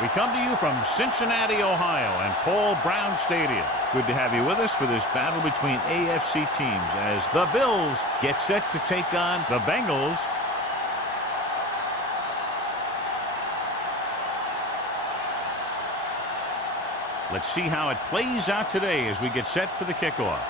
We come to you from Cincinnati, Ohio, and Paul Brown Stadium. Good to have you with us for this battle between AFC teams as the Bills get set to take on the Bengals. Let's see how it plays out today as we get set for the kickoff.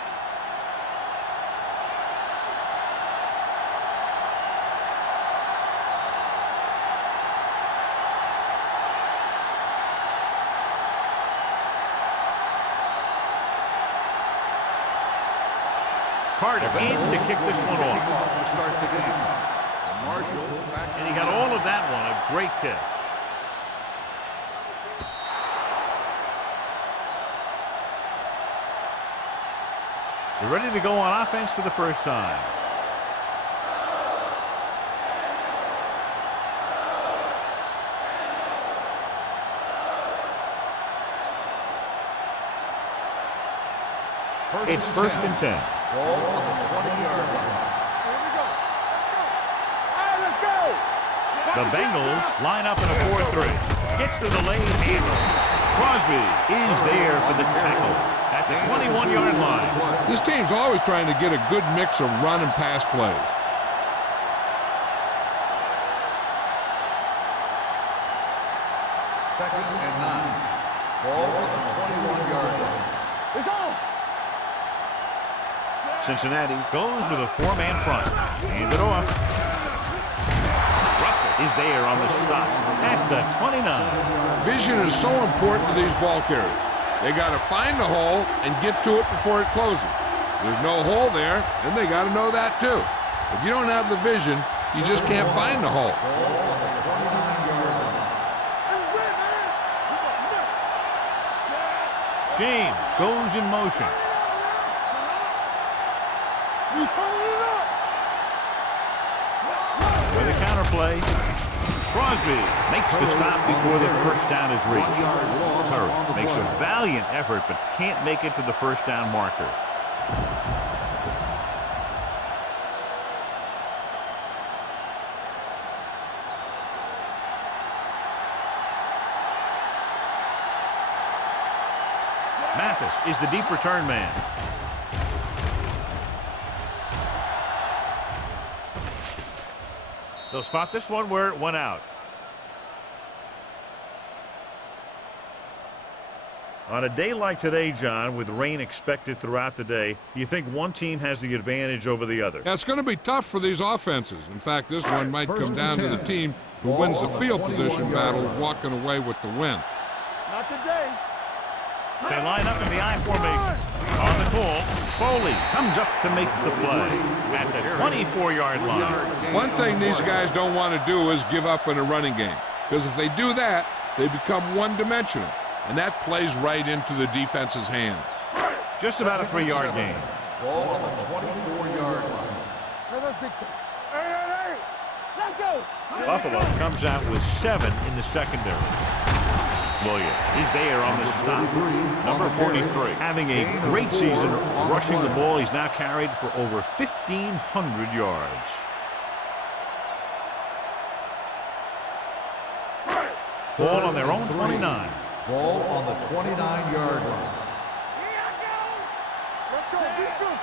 Carter in to kick this one off. To start the game. And he got all of that one. A great kick. They're ready to go on offense for the first time. It's first and 10. Ball on the 20-yard line. Here we go. All right, let's go. The Bengals line up in a 4-3. Gets the delayed handle. Crosby is there for the tackle at the 21-yard line. This team's always trying to get a good mix of run and pass plays. Second and 9. Ball on the 21-yard line. It's on. Cincinnati goes with a four-man front. Hand it off. Russell is there on the stop at the 29. Vision is so important to these ball carriers. They got to find the hole and get to it before it closes. There's no hole there, and they got to know that too. If you don't have the vision, you just can't find the hole. Ball on the 29-yard line. James goes in motion. You turn it up. With a counterplay, Crosby makes the stop before the first down is reached. Curry makes a valiant effort but can't make it to the first down marker. Mathis is the deep return man. They'll spot this one where it went out. On a day like today, John, with rain expected throughout the day, do you think one team has the advantage over the other? Yeah, it's going to be tough for these offenses. In fact, this one might come down to the team who wins the field position battle, walking away with the win. Not today. They line up in the I formation. On the call, Foley comes up to make the play at the 24-yard line. One thing these guys don't want to do is give up in a running game, because if they do that, they become one-dimensional, and that plays right into the defense's hands. Just about a 3-yard gain. Ball on the 24-yard line. Let's dictate. Hey. Let's go. Buffalo comes out with 7 in the secondary. Williams is there on the stop. Number 43, having a great season rushing the ball. He's now carried for over 1,500 yards. Ball on their own 29. Ball on the 29-yard line. Here I go. Let's go. Be good.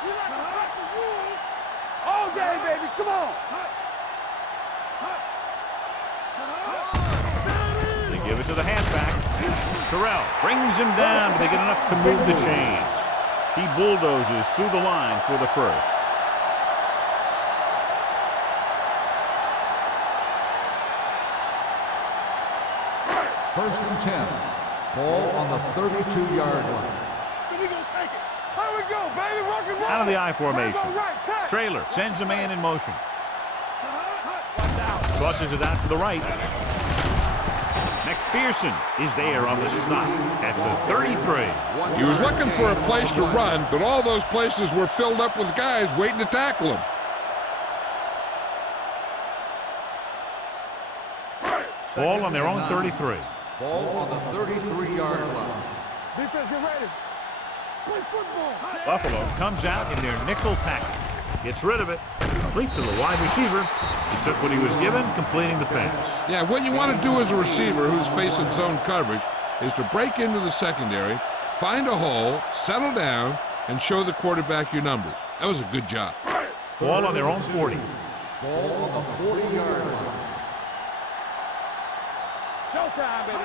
You like to cut the rules all day, baby. Come on. Give it to the halfback. Terrell brings him down, but they get enough to move the chains. He bulldozes through the line for the first. First and 10. Ball on the 32-yard line. So we gonna take it. Here we go, baby. Rock and roll. Out of the I formation. Right, cut. Trailer sends a man in motion. Tosses it out to the right. McPherson is there on the stop at the 33. He was looking for a place to run, but all those places were filled up with guys waiting to tackle him. Ball on their own 33. Ball on the 33-yard line. Defense, get ready. Play football. Buffalo comes out in their nickel package. Gets rid of it. Complete to the wide receiver. He took what he was given, completing the pass. Yeah, what you want to do as a receiver who's facing zone coverage is to break into the secondary, find a hole, settle down, and show the quarterback your numbers. That was a good job. Ball on their own 40. Ball on the 40-yard line. Showtime, baby.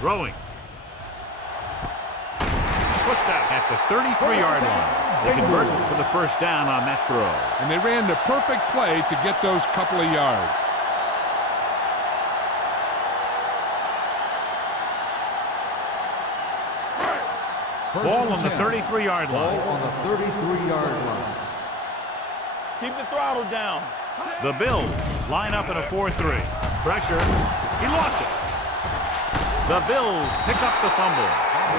Throwing. Pushed out at the 33-yard line. They convert for the first down on that throw. And they ran the perfect play to get those couple of yards. Ball on the 33-yard line. Ball on the 33-yard line. Keep the throttle down. The Bills line up in a 4-3. Pressure. He lost it. The Bills pick up the fumble.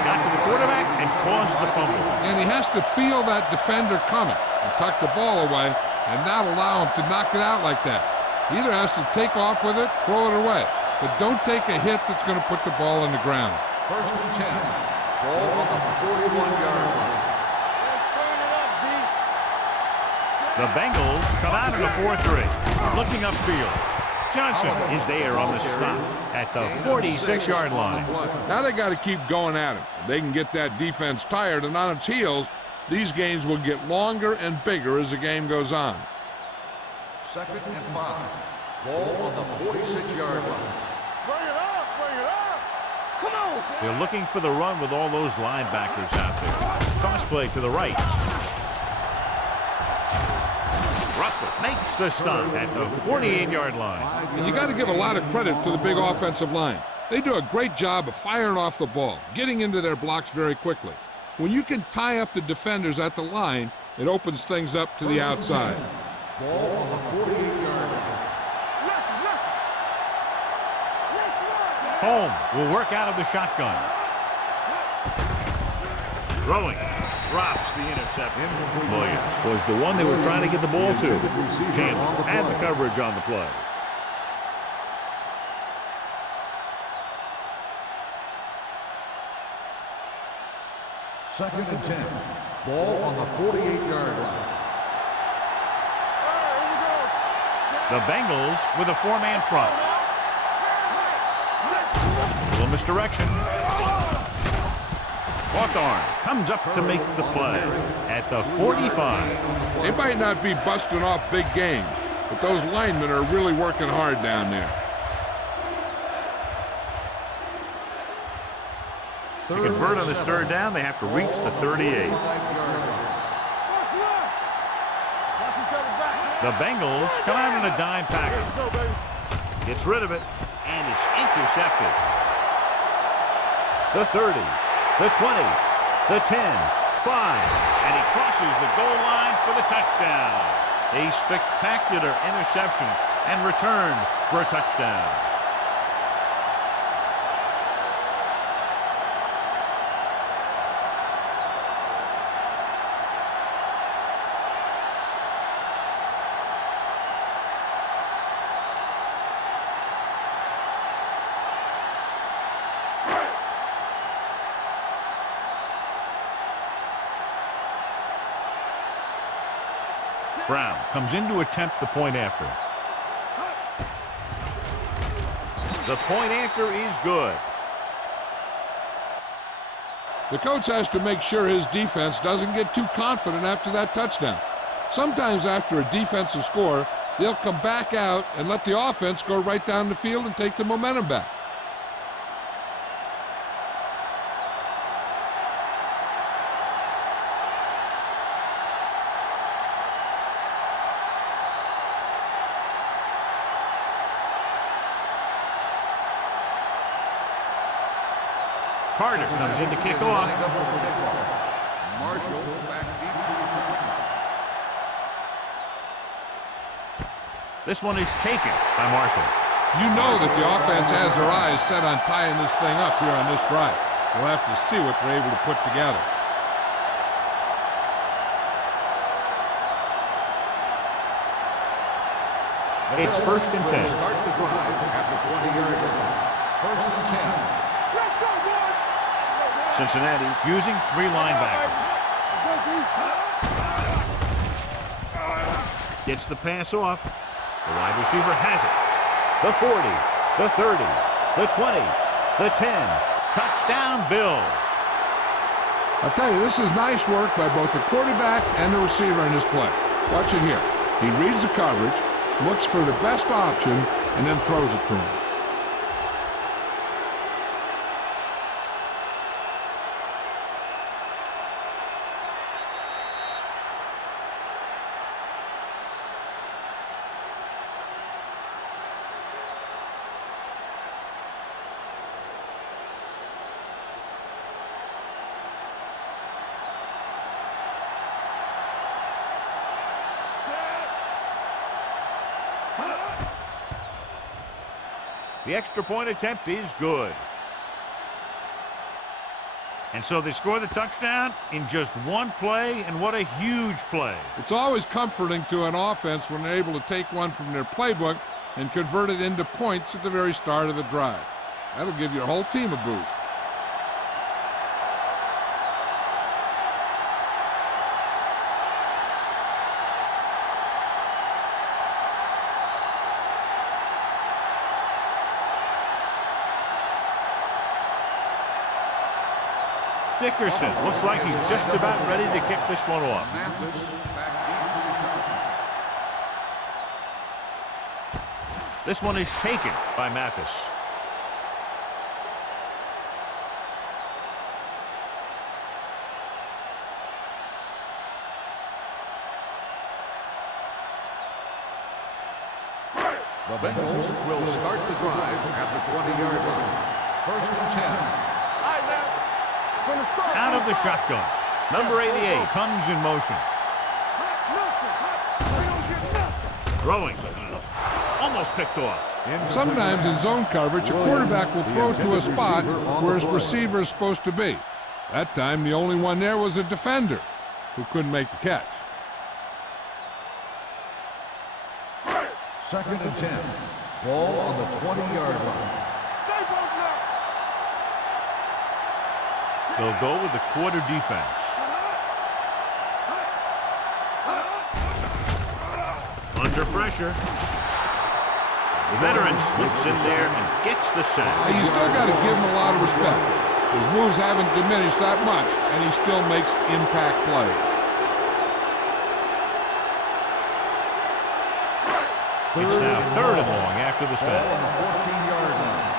Got to the quarterback and caused the fumble. And he has to feel that defender coming and tuck the ball away and not allow him to knock it out like that. He either has to take off with it, throw it away. But don't take a hit that's going to put the ball on the ground. First and 10. Ball on the 41-yard line. Let's turn it up, D. The Bengals come out in a 4-3. Looking upfield. Johnson is there on the stop at the 46-yard line. Now they got to keep going at him. If they can get that defense tired and on its heels, these games will get longer and bigger as the game goes on. Second and 5. Ball on the 46-yard line. Bring it up, bring it up. Come on. They're looking for the run with all those linebackers out there. Cross play to the right. Russell makes the stop at the 48-yard line. And you got to give a lot of credit to the big offensive line. They do a great job of firing off the ball, getting into their blocks very quickly. When you can tie up the defenders at the line, it opens things up to the outside. Ball on the 48-yard line. Holmes will work out of the shotgun. Throwing. Drops the interception. Williams was the one they were trying to get the ball to. Chandler had the coverage on the play. Second and 10. Ball on the 48-yard line. The Bengals with a 4-man front. Little misdirection. Hawthorne comes up to make the play at the 45. They might not be busting off big games, but those linemen are really working hard down there. To convert on this third down, they have to reach the 38. The Bengals come out in a dime package. Gets rid of it, and it's intercepted. The 30. The 20, the 10, 5, and he crosses the goal line for the touchdown. A spectacular interception and return for a touchdown. Brown comes in to attempt the point after. The point after is good. The coach has to make sure his defense doesn't get too confident after that touchdown. Sometimes after a defensive score, they'll come back out and let the offense go right down the field and take the momentum back. Carter comes in to kick off. Marshall back deep to return. This one is taken by Marshall. You know that the offense has their eyes set on tying this thing up here on this drive. We'll have to see what they're able to put together. It's first and 10. Start the drive at the 20-yard line. First and 10. Cincinnati using 3 linebackers. Gets the pass off. The wide receiver has it. The 40, the 30, the 20, the 10. Touchdown, Bills. I'll tell you, this is nice work by both the quarterback and the receiver in this play. Watch it here. He reads the coverage, looks for the best option, and then throws it to him. The extra point attempt is good. And so they score the touchdown in just one play, and what a huge play. It's always comforting to an offense when they're able to take one from their playbook and convert it into points at the very start of the drive. That'll give your whole team a boost. Dickerson looks like he's just about ready to kick this one off. Mathis back into return. This one is taken by Mathis. The Bengals will start the drive at the 20-yard line. 1st and 10. Out of the shotgun. Number 88 comes in motion. Throwing. Almost picked off. Sometimes in zone coverage, a quarterback will throw to a spot where his receiver is supposed to be. That time, the only one there was a defender who couldn't make the catch. 2nd and 10. Ball on the 20-yard line. They'll go with the quarter defense. Under pressure. The veteran slips in there and gets the sack. Now, you still got to give him a lot of respect. His moves haven't diminished that much, and he still makes impact plays. It's now 3rd and long after the sack. Ball on the 14-yard line.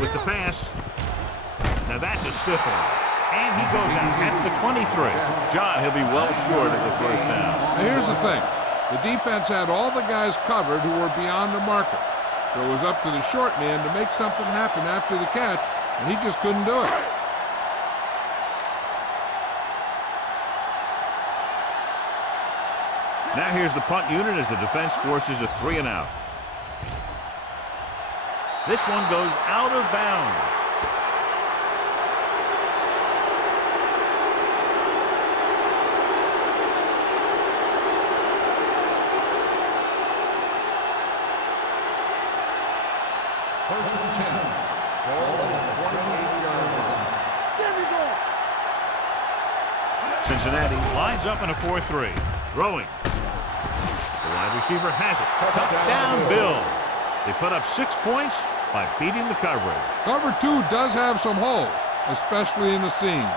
With the pass. Now that's a stiff one. And he goes out at the 23. John, he'll be well short of the first down. Now, here's the thing. The defense had all the guys covered who were beyond the marker. So it was up to the short man to make something happen after the catch, and he just couldn't do it. Now here's the punt unit as the defense forces a 3 and out. This one goes out of bounds. First and 10. Ball on the 28-yard line. Cincinnati lines up in a 4-3. Throwing. The wide receiver has it. Touchdown, Bills. They put up 6 points by beating the coverage. Cover 2 does have some holes, especially in the seam.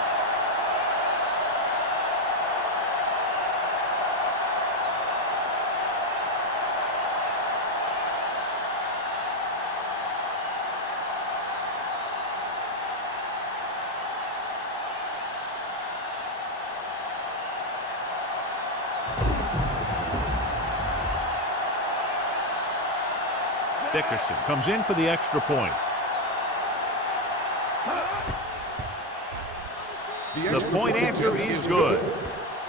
Dickerson comes in for the extra point. The point after is good.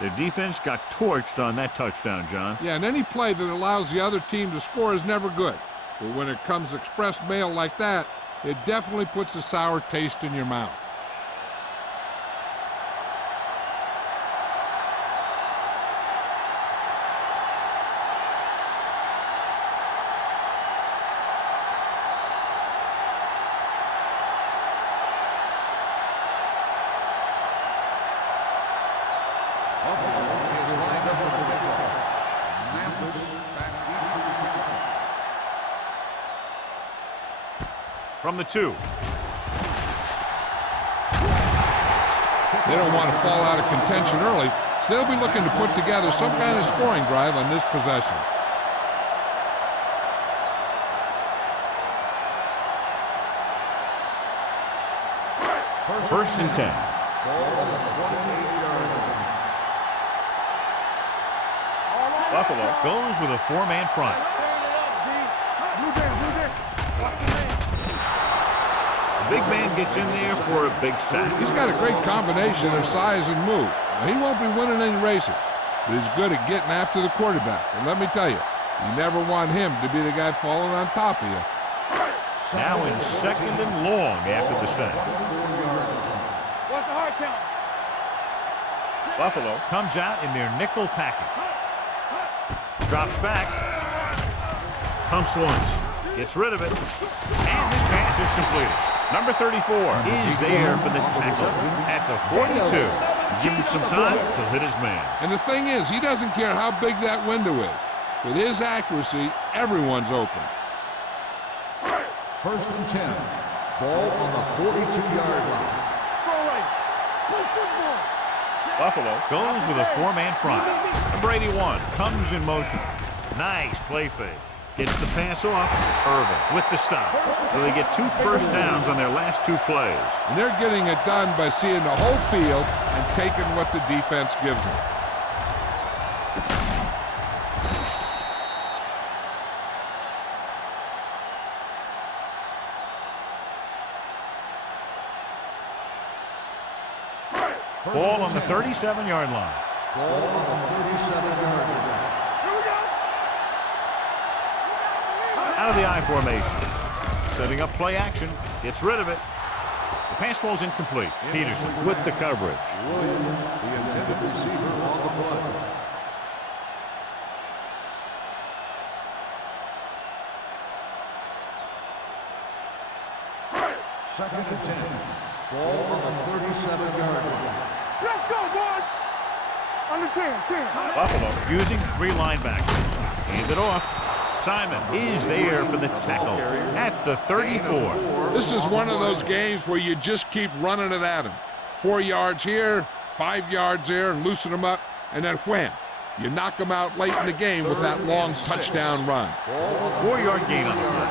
Their defense got torched on that touchdown, John. Yeah, and any play that allows the other team to score is never good. But when it comes express mail like that, it definitely puts a sour taste in your mouth. from the 2. They don't want to fall out of contention early, so they'll be looking to put together some kind of scoring drive on this possession. First and 10. Buffalo goes with a 4-man front. The big man gets in there for a big sack. He's got a great combination of size and move. Now, he won't be winning any races, but he's good at getting after the quarterback. And let me tell you, you never want him to be the guy falling on top of you. Now in 2nd and long after the sack. What's the hard count? Buffalo comes out in their nickel package. Drops back. Pumps once. Gets rid of it. And this pass is completed. Number 34 is there for the tackle at the 42. Give him some time, he'll hit his man. And the thing is, he doesn't care how big that window is. With his accuracy, everyone's open. First and 10. Ball on the 42-yard line. Buffalo goes with a 4-man front. Number 81 comes in motion. Nice play fake. Gets the pass off. Irvin with the stop. So they get 2 first downs on their last 2 plays. And they're getting it done by seeing the whole field and taking what the defense gives them. Ball on the 37-yard line. Ball on the 37-yard line. Out of the I formation. Setting up play action. Gets rid of it. The pass falls incomplete. Peterson with the coverage. Williams, the intended receiver on the play. Second and 10. Ball on the 37-yard line. Let's go, boys. Under 10. Buffalo using 3 linebackers. Hand it off. Simon is there for the tackle at the 34. This is one of those games where you just keep running it at him. 4 yards here, 5 yards there, and loosen them up, and then wham. You knock them out late in the game with that long touchdown run. 4-yard gain on the play.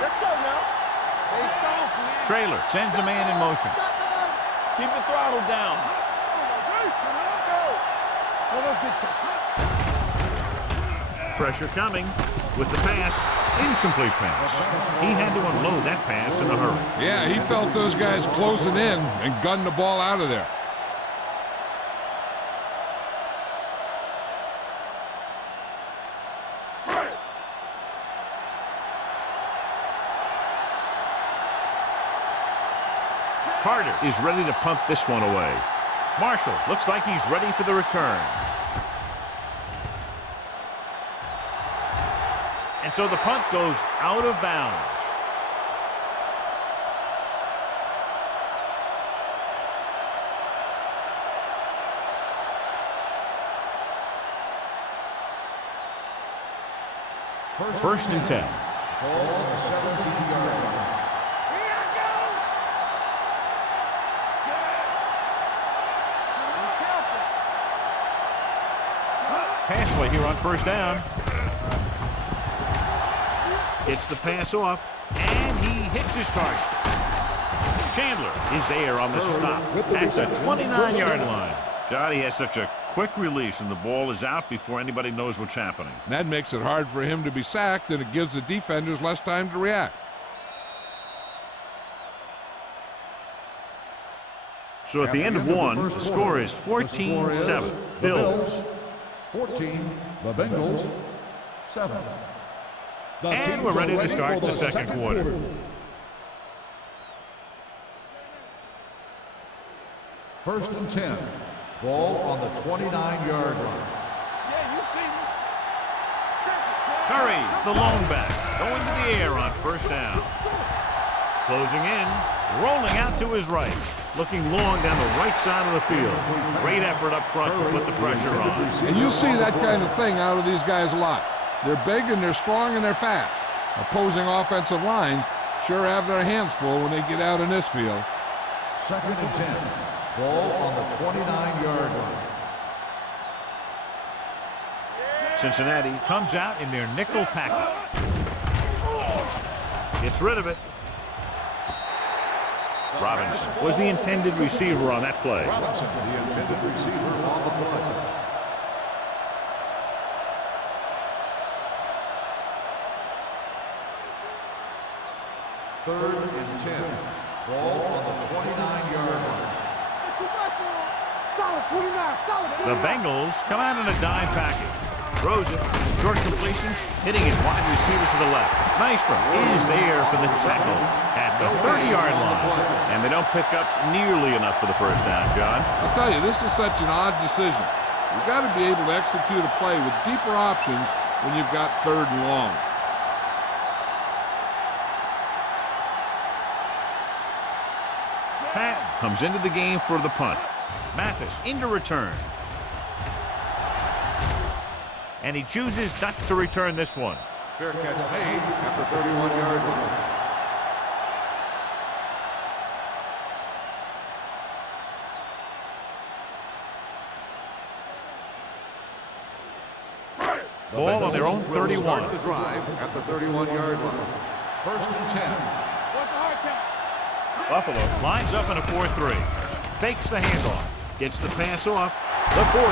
Let's go now. Hey, soft, man. Trailer sends a man in motion. Keep the throttle down. Pressure coming with the pass. Incomplete pass. He had to unload that pass in a hurry. Yeah, he felt those guys closing in and gunned the ball out of there. Carter is ready to pump this one away. Marshall looks like he's ready for the return. And so the punt goes out of bounds. First and 10. Ball on the 17-yard line. Pass play here on first down. Gets the pass off, and he hits his target. Chandler is there on the stop at the 29-yard line. Johnny has such a quick release, and the ball is out before anybody knows what's happening. And that makes it hard for him to be sacked, and it gives the defenders less time to react. So at the end of one, the score is 14-7. Bills. 14, the Bengals, 7. And we're ready to start the second quarter. First and 10. Ball on the 29-yard line. Yeah, you see me. Curry, the lone back, going to the air on first down. Closing in, rolling out to his right. Looking long down the right side of the field. Great effort up front to put the pressure on. And you see that kind of thing out of these guys a lot. They're big and they're strong and they're fast. Opposing offensive lines sure have their hands full when they get out in this field. 2nd and 10. Ball on the 29-yard line. Cincinnati comes out in their nickel package. Gets rid of it. Robinson was the intended receiver on that play. Robinson, the intended receiver on the play. Third and 10. Ball on the 29-yard line. Solid 29, solid 29. The Bengals come out in a dime package. Throws it, short completion, hitting his wide receiver to the left. Maestro is there for the tackle at the 30-yard line. And they don't pick up nearly enough for the first down, John. I'll tell you, this is such an odd decision. You've got to be able to execute a play with deeper options when you've got 3rd and long. Patton comes into the game for the punt. Mathis into return. And he chooses not to return this one. Fair catch made at the 31-yard line. Ball on their own 31. Start the drive at the 31-yard line. 1st and 10. What's the hard count? Buffalo lines up in a 4-3. Fakes the handoff. Gets the pass off. The 40.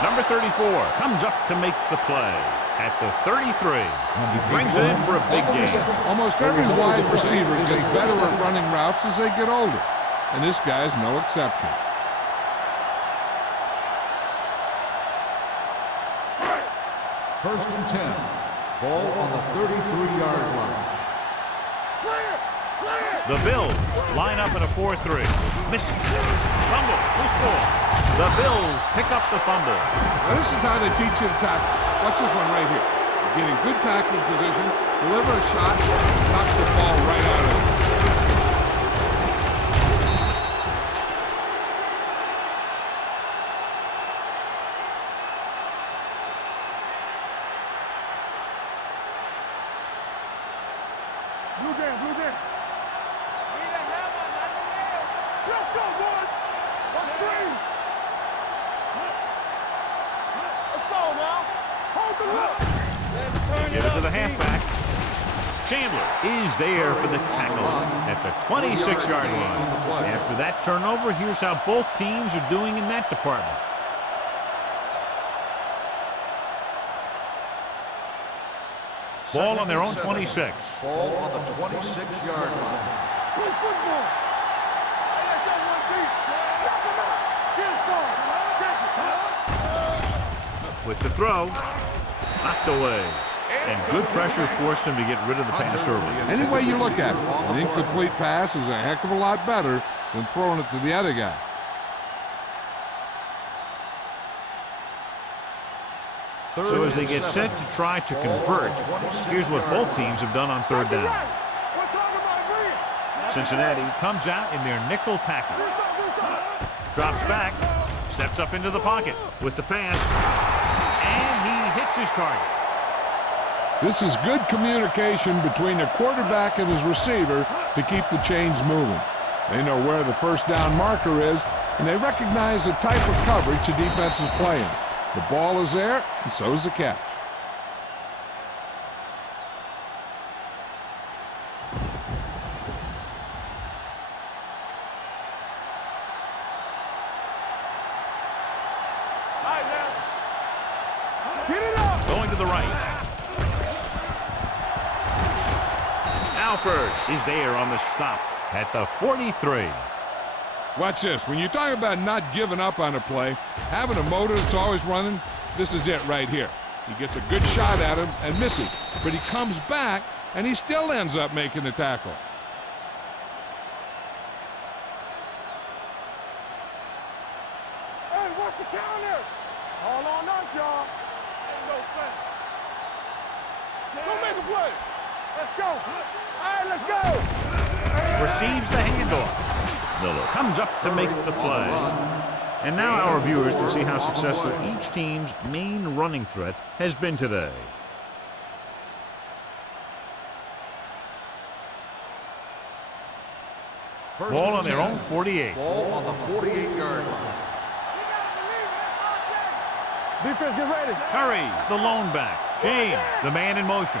Number 34 comes up to make the play at the 33. He brings it in for a big game. Almost every wide receiver gets better at running routes as they get older, and this guy's no exception. First and 10. Ball on the 33-yard line. Clear! Clear! The Bills line up in a 4-3. Missing. Fumble. Loose ball. The Bills pick up the fumble. Now this is how they teach you to tackle. Watch this one right here. You're getting good tackling position, deliver a shot, knocks the ball right out of it. Blue jam, blue jam. Need a hammer, not the nail. Let's go, boys. Let's scream. Let's go now. Hold the look. Give it to the halfback. Chandler is there for the tackle at the 26-yard line. After that turnover, here's how both teams are doing in that department. Ball on their own 26. Ball on the 26-yard line. Good football. Hey, let's go, one beat. Knock him out. Get it, With the throw, knocked away. And good pressure forced him to get rid of the pass early. Any way you look at it, an incomplete pass is a heck of a lot better than throwing it to the other guy. So as they get set to try to convert, here's what both teams have done on 3rd down. We're talking about agreeing. Cincinnati comes out in their nickel package. Drops back, steps up into the pocket with the pass, and he hits his target. This is good communication between the quarterback and his receiver to keep the chains moving. They know where the first down marker is, and they recognize the type of coverage the defense is playing. The ball is there, and so is the catch. Get it up. Going to the right. Alford is there on the stop at the 43. Watch this. When you talk about not giving up on a play, having a motor that's always running, this is it right here. He gets a good shot at him and misses, but he comes back and he still ends up making the tackle. Hey, what's the counter? All on us, y'all. Ain't no fun. Go make a play. Let's go. All right, let's go. Receives the handoff. Miller comes up to make the play. And now our viewers can see how successful each team's main running threat has been today. Ball on their own 48. Ball on the 48-yard line. Defense, get ready. Curry, the lone back. James, the man in motion.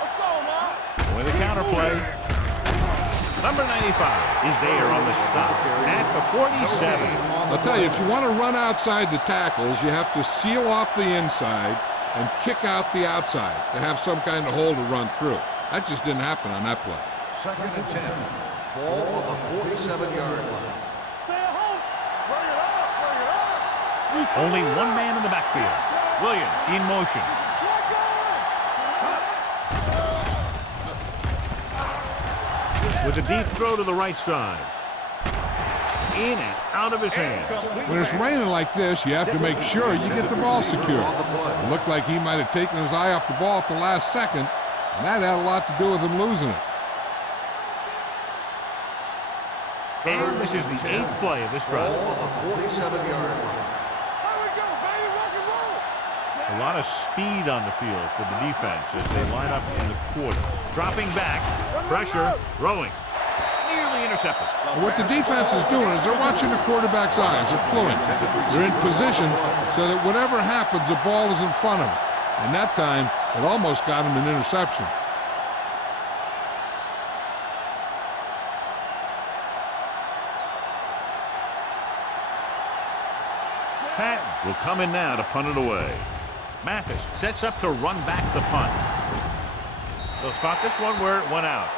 Let's go, man. With a counterplay. Number 95 is there on the stop at the 47. I'll tell you, if you want to run outside the tackles, you have to seal off the inside and kick out the outside to have some kind of hole to run through. That just didn't happen on that play. 2nd and 10. Ball on the 47-yard line. Stay at home. Bring it up. Bring it up. Only one man in the backfield. Williams in motion. With a deep throw to the right side. In and out of his hands. When it's raining like this, you have to make sure you get the ball secure. It looked like he might have taken his eye off the ball at the last second, and that had a lot to do with him losing it. And this is the 8th play of this drive. Ball on the 47-yard line. There we go, baby. Rock and roll. A lot of speed on the field for the defense as they line up in the quarter. Dropping back, pressure, throwing. Nearly intercepted. And what the defense is doing is they're watching the quarterback's eyes. They're fluent. They're in position so that whatever happens, the ball is in front of them. And that time, it almost got him an interception. Patton will come in now to punt it away. Mathis sets up to run back the punt. They'll spot this one where it went out.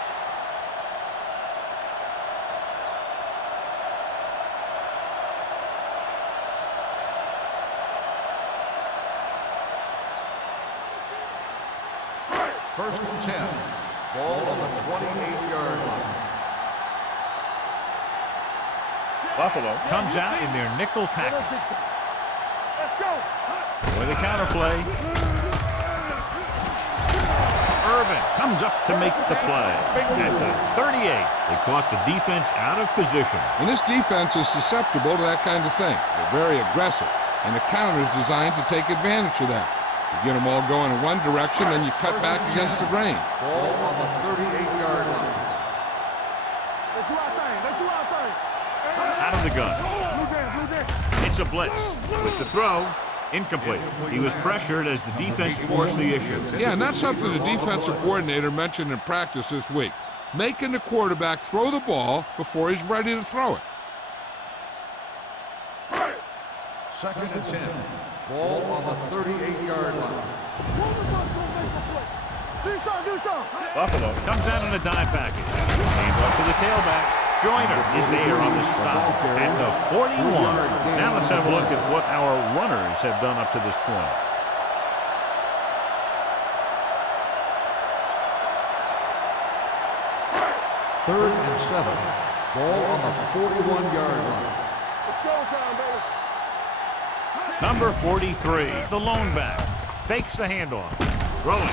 First and 10. Ball on the 28-yard line. Buffalo comes out in their nickel package. Let's go. With a counterplay. Irvin comes up to make the play. At the 38, they caught the defense out of position. And this defense is susceptible to that kind of thing. They're very aggressive, and the counter is designed to take advantage of that. You get them all going in one direction, then you cut back against the grain. Ball on the 38-yard line. Let's do our thing. Let's do our thing. Out of the gun. Blue dance, blue dance. It's a blitz. With the throw, incomplete. He was pressured as the defense forced the issue. Yeah, and that's something the defensive coordinator mentioned in practice this week. Making the quarterback throw the ball before he's ready to throw it. 2nd and 10. Ball on the 38-yard line. Do something. Buffalo comes out in a dime package. Hands off to the tailback. Joyner is there on the stop at the 41. Now let's have a look at what our runners have done up to this point. Third and 7. Ball on the 41-yard line. It's showtime, baby. Number 43, the lone back, fakes the handoff. Throwing.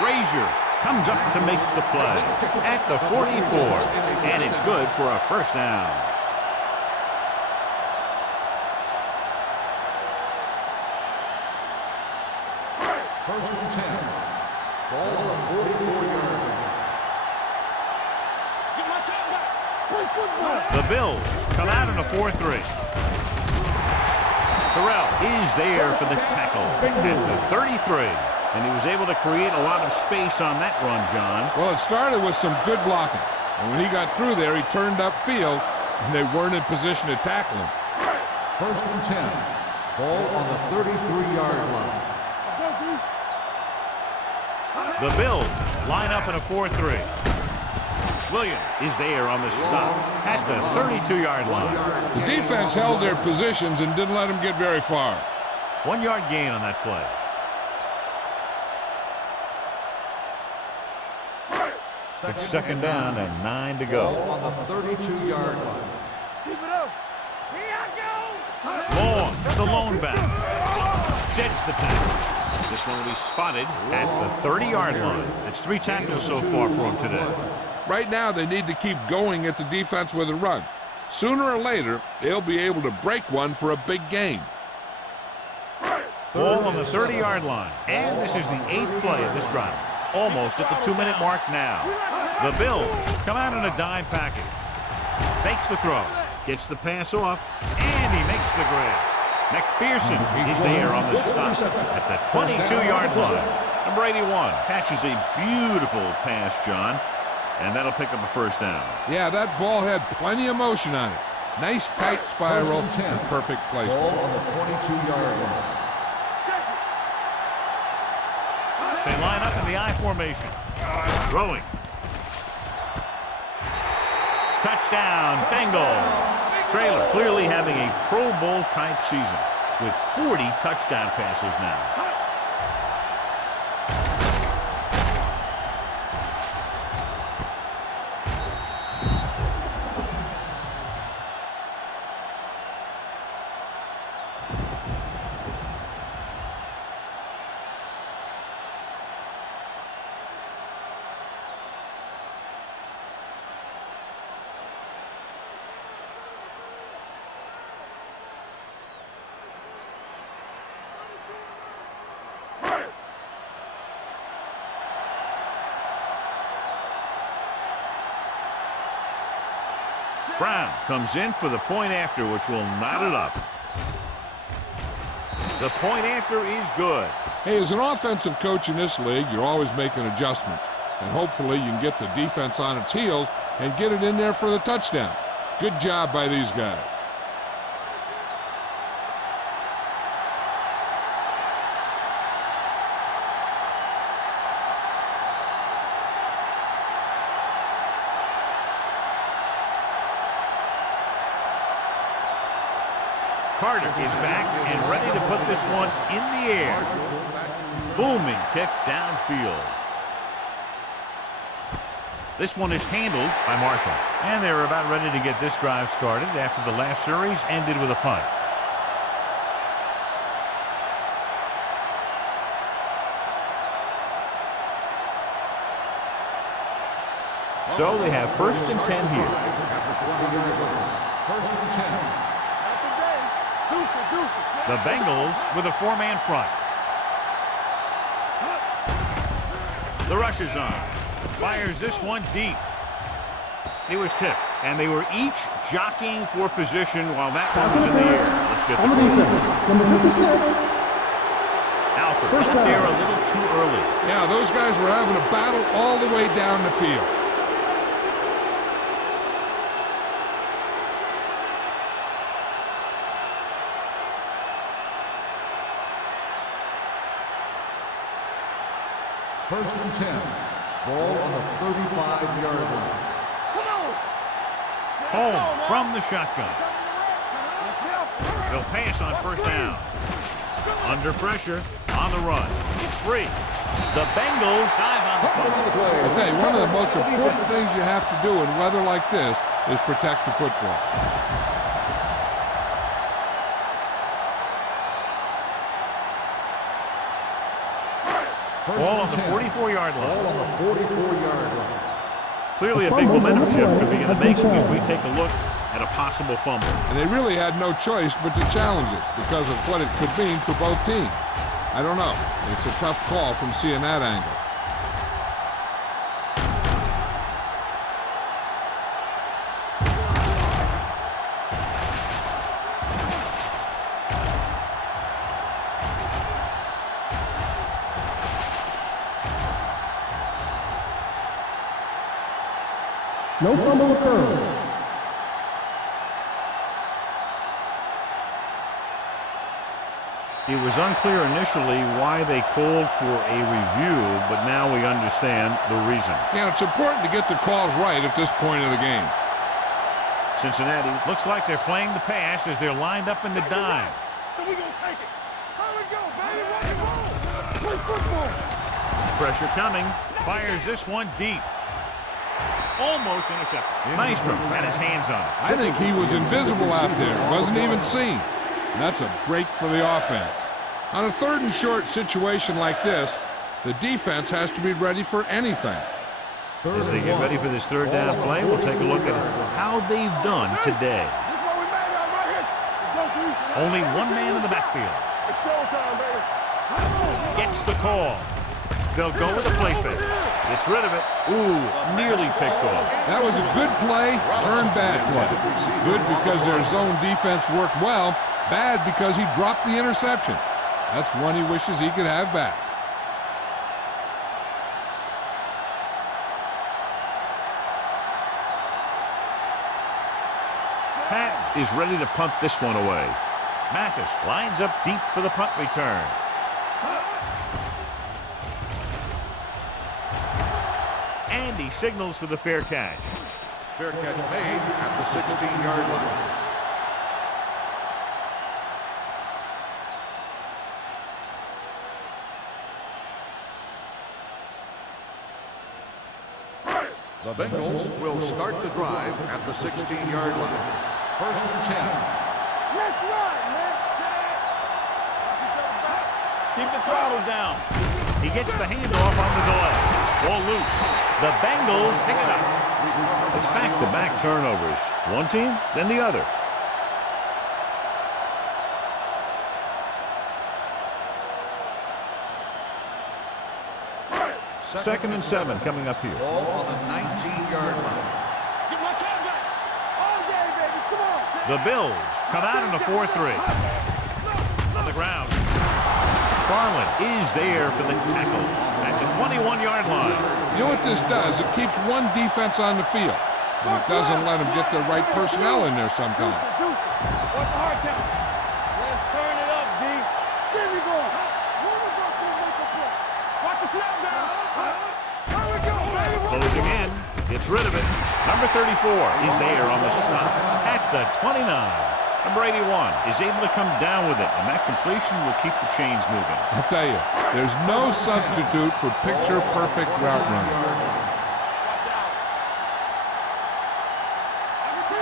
Frazier comes up to make the play at the 44, and it's good for a first down. First and 10. Ball on the 44-yard line. Get my top back. Play football. The Bills come out in a 4-3. Terrell is there for the tackle at the 33. And he was able to create a lot of space on that run, John. Well, it started with some good blocking. And when he got through there, he turned upfield, and they weren't in position to tackle him. First and 10. Ball on the 33-yard line. The Bills line up in a 4-3. Williams is there on the stop at the 32-yard line. The defense held their positions and didn't let them get very far. 1 yard gain on that play. It's second down and 9 to go. Ball on the 32-yard line. Keep it up. Here I go. Long, the lone back. Sheds the tackle. This one will be spotted at the 30-yard line. That's 3 tackles so far for him today. Right now, they need to keep going at the defense with a run. Sooner or later, they'll be able to break one for a big gain. Ball on the 30-yard line. And this is the 8th play of this drive. Almost at the 2-minute mark now. The Bills come out in a dime package. Makes the throw. Gets the pass off. And he makes the grab. McPherson is there on the stop at the 22-yard line. Number 81 catches a beautiful pass, John. And that'll pick up a first down. Yeah, that ball had plenty of motion on it. Nice tight spiral and perfect placement. Ball on the 22-yard line. They line up in the I formation. Throwing. Touchdown, Bengals. Traylor clearly having a Pro Bowl type season with 40 touchdown passes now. Brown comes in for the point after, which will knot it up. The point after is good. Hey, as an offensive coach in this league, you're always making adjustments. And hopefully you can get the defense on its heels and get it in there for the touchdown. Good job by these guys. Carter is back and ready to put this one in the air. Booming kick downfield. This one is handled by Marshall. And they're about ready to get this drive started after the last series ended with a punt. So they have 1st and 10 here. First and 10. The Bengals with a 4-man front. The rush is on. Fires this one deep. It was tipped, and they were each jockeying for position while that one was in the air. Let's get the on the defense. Number 56. Alford got there a little too early. Yeah, those guys were having a battle all the way down the field. First and 10. Ball on the 35-yard line. Home from the shotgun. They'll pass on 1st down. Under pressure, on the run. It's free. The Bengals dive on the football. I'll tell you, one of the most important things you have to do in weather like this is protect the football. Ball on the 44-yard line. Ball on the 44-yard line. Clearly a big momentum shift could be in the making as we take a look at a possible fumble. And they really had no choice but to challenge it because of what it could mean for both teams. I don't know. It's a tough call from seeing that angle. No fumble occurred. It was unclear initially why they called for a review, but now we understand the reason. Yeah, it's important to get the calls right at this point of the game. Cincinnati looks like they're playing the pass as they're lined up in the dime. So we gonna take it. How we go, baby? Rock and roll. Play football. Pressure coming. Fires this one deep. Almost intercepted. Maestro had his hands on it. I think he was invisible out there. Wasn't even seen. And that's a break for the offense. On a 3rd and short situation like this, the defense has to be ready for anything. As they get ready for this 3rd down play, we'll take a look at how they've done today. This is what we made out right here. Let's go, dude. Only one man in the backfield. It's showtime, baby. Gets the call. They'll go with a play fake. Gets rid of it. Ooh, nearly picked off. That was a good play, turned bad play. Good because their zone defense worked well. Bad because he dropped the interception. That's one he wishes he could have back. Pat is ready to punt this one away. Mathis lines up deep for the punt return. And he signals for the fair catch. Fair catch made at the 16-yard line. The Bengals will start the drive at the 16-yard line. 1st and 10. Let's run, man. Keep the throttle down. He gets the handoff on the delay. Ball loose. The Bengals pick it up. It's back-to-back turnovers. One team, then the other. Second and 7 coming up here. Ball on the 19-yard line. Get my cat back. All day, baby. Come on. The Bills come out in a 4-3. On the ground. Farland is there for the tackle at the 21-yard line. You know what this does? It keeps one defense on the field. And it doesn't let them get the right personnel in there sometimes. What's the hard count? Let's turn it up, D. There we go. Watch the snap down. There we go, baby. Closing in. Gets rid of it. Number 34 is there on the stop at the 29. Number 81 is able to come down with it, and that completion will keep the chains moving. I'll tell you, there's no substitute for picture-perfect route running.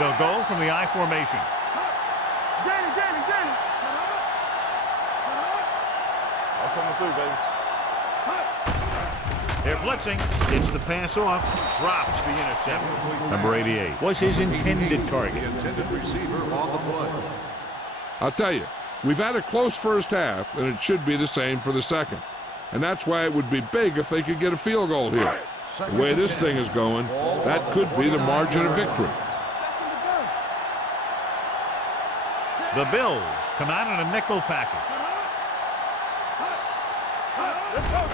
They'll go from the I formation. Danny. I'll come through, baby. They're blitzing. It's the pass off. Drops the interception. Number 88 was his intended target. The intended receiver on the play. I'll tell you, we've had a close first half, and it should be the same for the second. And that's why it would be big if they could get a field goal here. The way this thing is going, that could be the margin of victory. The Bills come out in a nickel package.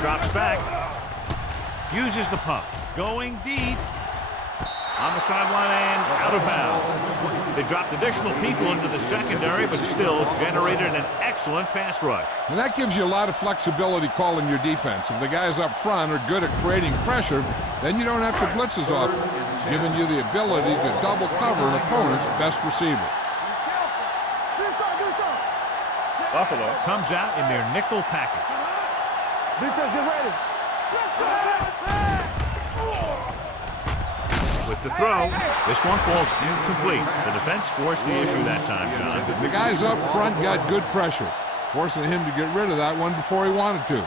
Drops back. Uses the pump. Going deep. On the sideline and out of bounds. They dropped additional people into the secondary, but still generated an excellent pass rush. And that gives you a lot of flexibility calling your defense. If the guys up front are good at creating pressure, then you don't have to blitz as often, giving you the ability to double cover an opponent's best receiver. Buffalo comes out in their nickel package. Defense, get ready. With the throw, this one falls incomplete. The defense forced the issue that time, John. The guys up front got good pressure, forcing him to get rid of that one before he wanted to.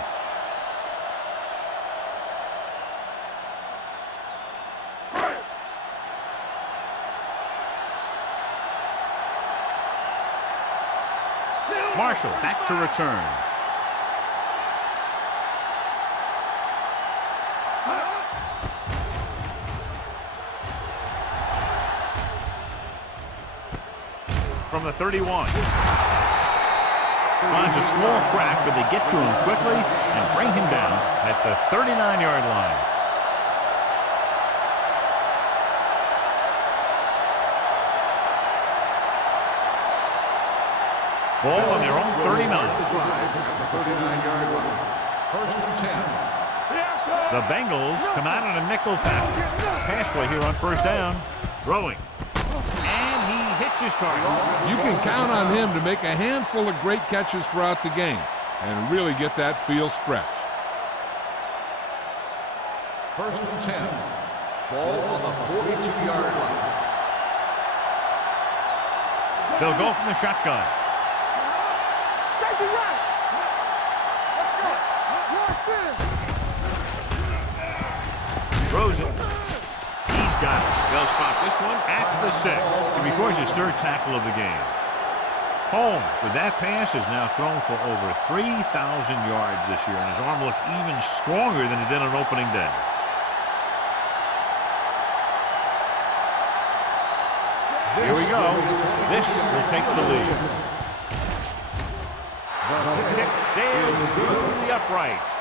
Marshall back to return. From the 31. Finds a small crack, but they get to him quickly and bring him down at the 39-yard line. Ball on their own 39. The drive at the 39-yard line. 1st and 10. The Bengals come out in a nickel package. Pass play here on first down. Throwing. And he hits his target. You can count on him to make a handful of great catches throughout the game and really get that field stretch. 1st and 10. Ball on the 42-yard line. They'll go from the shotgun. Safety right. Let's go. Throws it. He's got it. They'll spot this one at the 6. And records his third tackle of the game. Holmes, with that pass, has now thrown for over 3,000 yards this year, and his arm looks even stronger than it did on opening day. Here we go. This will take the lead. The kick sails through the uprights.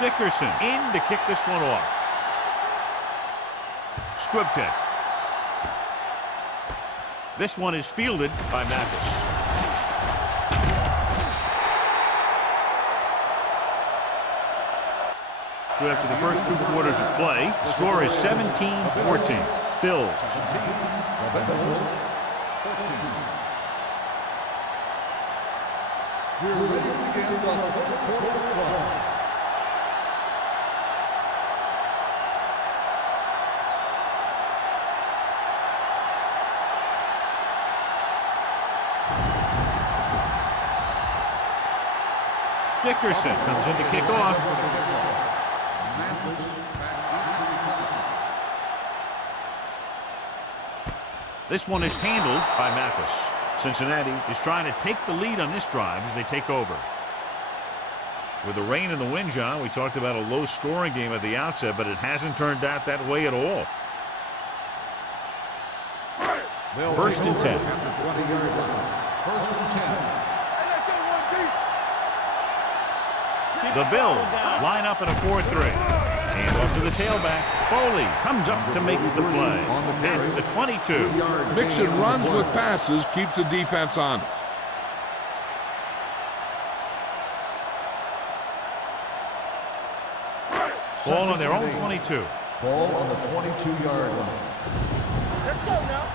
Dickerson in to kick this one off. Squib kick. This one is fielded by Mathis. So after the first 2 quarters of play, the score is 17-14. Bills. We're ready to begin the third quarter of play. Dickerson comes in to kick off. This one is handled by Mathis. Cincinnati is trying to take the lead on this drive as they take over. With the rain and the wind, John, we talked about a low-scoring game at the outset, but it hasn't turned out that way at all. First and 10. First and 10. The Bills line up in a 4-3. Hand off to the tailback. Foley comes up to make the play at the 22. Mixing runs with passes keeps the defense honest. Ball on their own 22. Ball on the 22-yard line. Let's go now.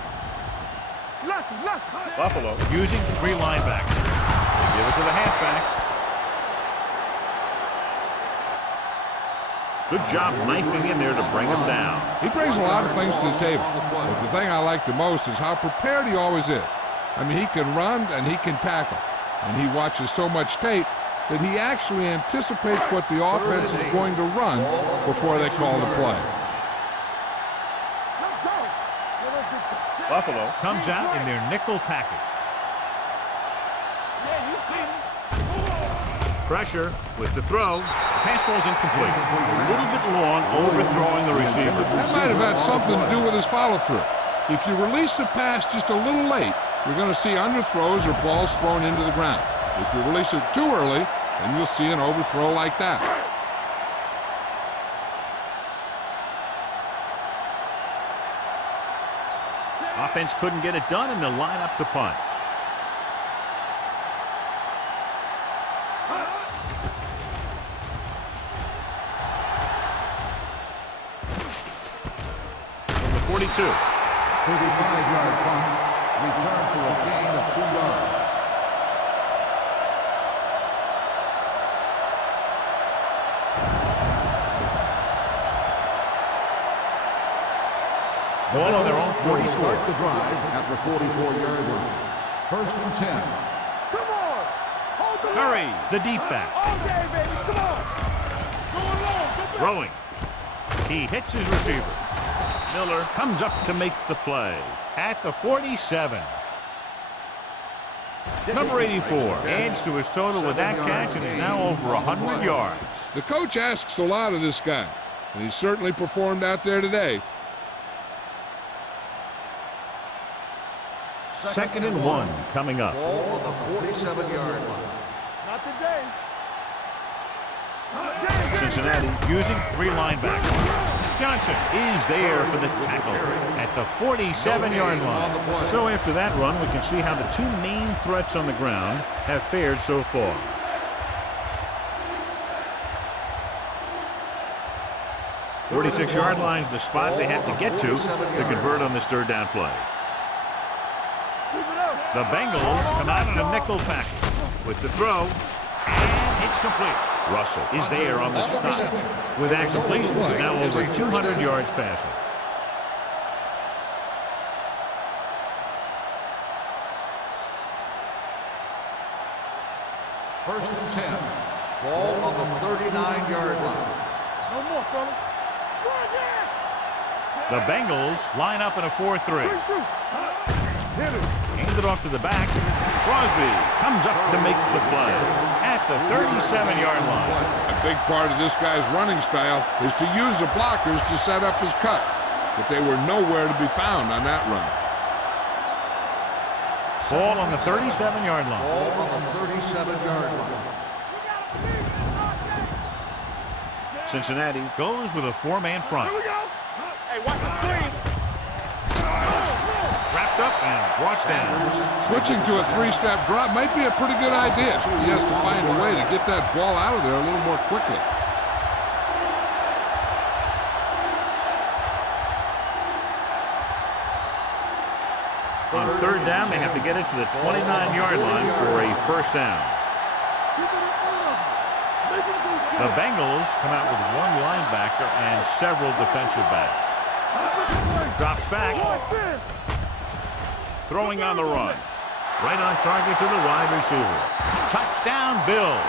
Lucky. Buffalo using 3 linebackers. They give it to the halfback. Good job knifing in there to bring him down. He brings a lot of things to the table, but the thing I like the most is how prepared he always is. I mean, he can run and he can tackle, and he watches so much tape that he actually anticipates what the offense is going to run before they call the play. Buffalo comes out in their nickel package. Pressure with the throw. Pass falls incomplete. A little bit long, overthrowing the receiver. That might have had something to do with his follow-through. If you release the pass just a little late, you're going to see underthrows or balls thrown into the ground. If you release it too early, then you'll see an overthrow like that. Offense couldn't get it done, and they'll line up to punt. From the 42. 35-yard punt. Return for a gain of 2 yards. Ball on their own 44. Start the drive at the 44-yard line. First and 10. Come on. Hold the Curry, the deep back. All day, baby. Come on. Go along. Throwing. He hits his receiver. Miller comes up to make the play at the 47. Number 84 adds to his total with that catch and is now over 100 yards. The coach asks a lot of this guy, and he certainly performed out there today. Second and 1 coming up. Ball on the 47-yard line. Not today. Cincinnati using 3 linebackers. Johnson is there for the tackle at the 47-yard line. So after that run, we can see how the 2 main threats on the ground have fared so far. The 46-yard line is the spot they have to get to convert on this third down play. The Bengals come out in a nickel package. with the throw, and it's complete. Russell is there on the stop. With that completion, he's now over 200 yards passing. First and 10. Ball on the 39-yard line. No more, fellas. The Bengals line up in a 4-3. Hit it. Hand it off to the back. Crosby comes up to make the play at the 37-yard line. A big part of this guy's running style is to use the blockers to set up his cut, but they were nowhere to be found on that run. Ball on the 37-yard line. Ball on the 37-yard line. Cincinnati goes with a four-man front. Here we go. Hey, watch the screen. Wrapped up and brought down. Switching to a three-step drop might be a pretty good idea. He has to find a way to get that ball out of there a little more quickly. On third down, they have to get it to the 29-yard line for a first down. The Bengals come out with one linebacker and several defensive backs. Drops back. Throwing on the run. Right on target to the wide receiver. Touchdown, Bills.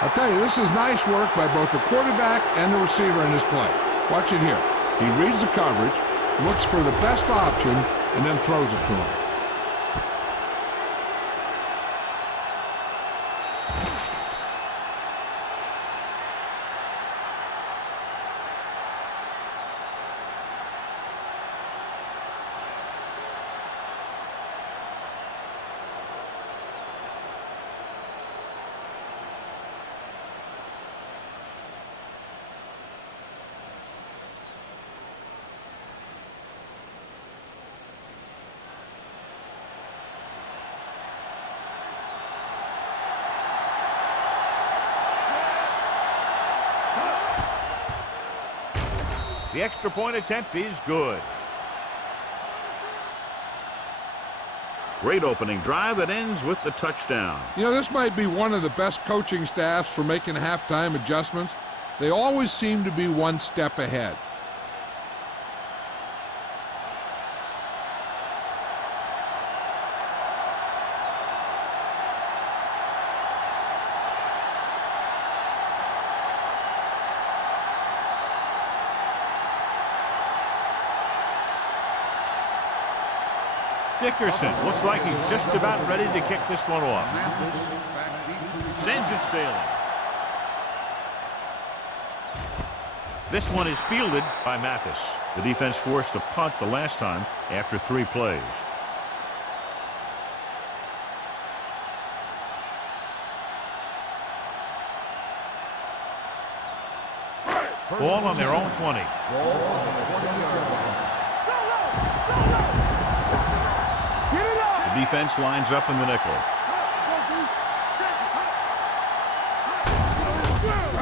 I'll tell you, this is nice work by both the quarterback and the receiver in this play. Watch it here. He reads the coverage, looks for the best option, and then throws it to him. The extra point attempt is good. Great opening drive that ends with the touchdown. You know, this might be one of the best coaching staffs for making halftime adjustments. They always seem to be one step ahead. Dickerson looks like he's just about ready to kick this one off. Sends it sailing. This one is fielded by Mathis. The defense forced a punt the last time after 3 plays. Ball on their own 20. Ball on the 20-yard line. The defense lines up in the nickel.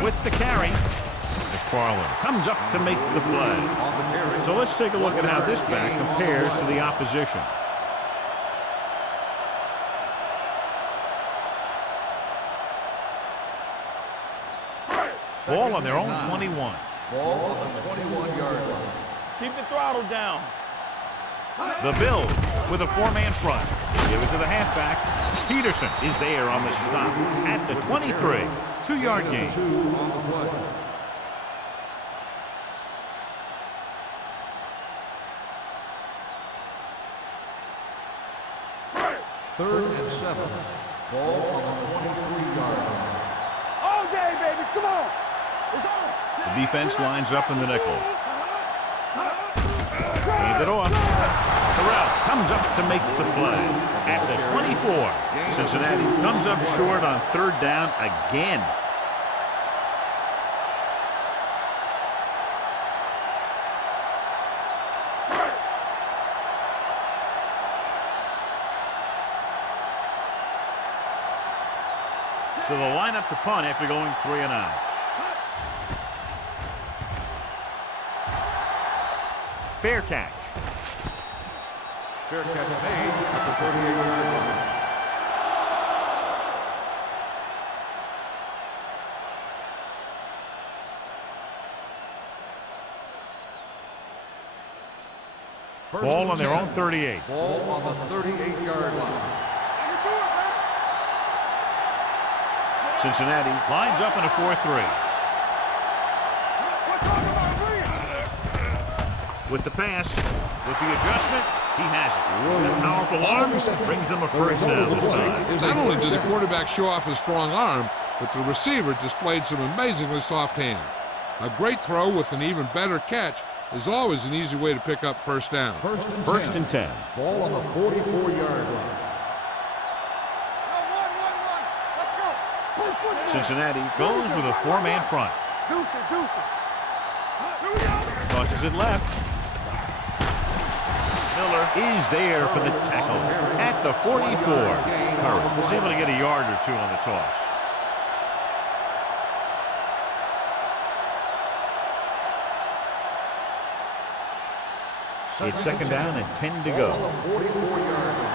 With the carry, McFarland comes up to make the play. So let's take a look at how this back compares to the opposition. Ball on their own 21. Ball on the 21-yard line. Keep the throttle down. The Bills with a 4-man front. Give it to the halfback. Peterson is there on the stop at the 23. 2-yard gain. 2 on the play. Third and 7. Ball on the 23-yard line. All day, baby. Come on. It's on. The defense lines up in the nickel. Hand it off. Terrell comes up to make the play at the 24. Cincinnati comes up short on third down again. So they'll line up to punt after going 3 and out. Fair catch. Fair catch made at the 38-yard line. Ball on their own 38. Ball on the 38-yard line. Cincinnati lines up in a 4-3. With the pass, with the adjustment, he has it. A powerful arm brings them a first down this time. Not only did the quarterback show off his strong arm, but the receiver displayed some amazingly soft hands. A great throw with an even better catch is always an easy way to pick up first down. First and 10. Ball on the 44-yard line. Cincinnati goes with a four-man front. Tosses it left. Miller is there for the tackle at the 44. Curry was able to get a yard or two on the toss. It's second down and 10 to go. On the 44-yard line.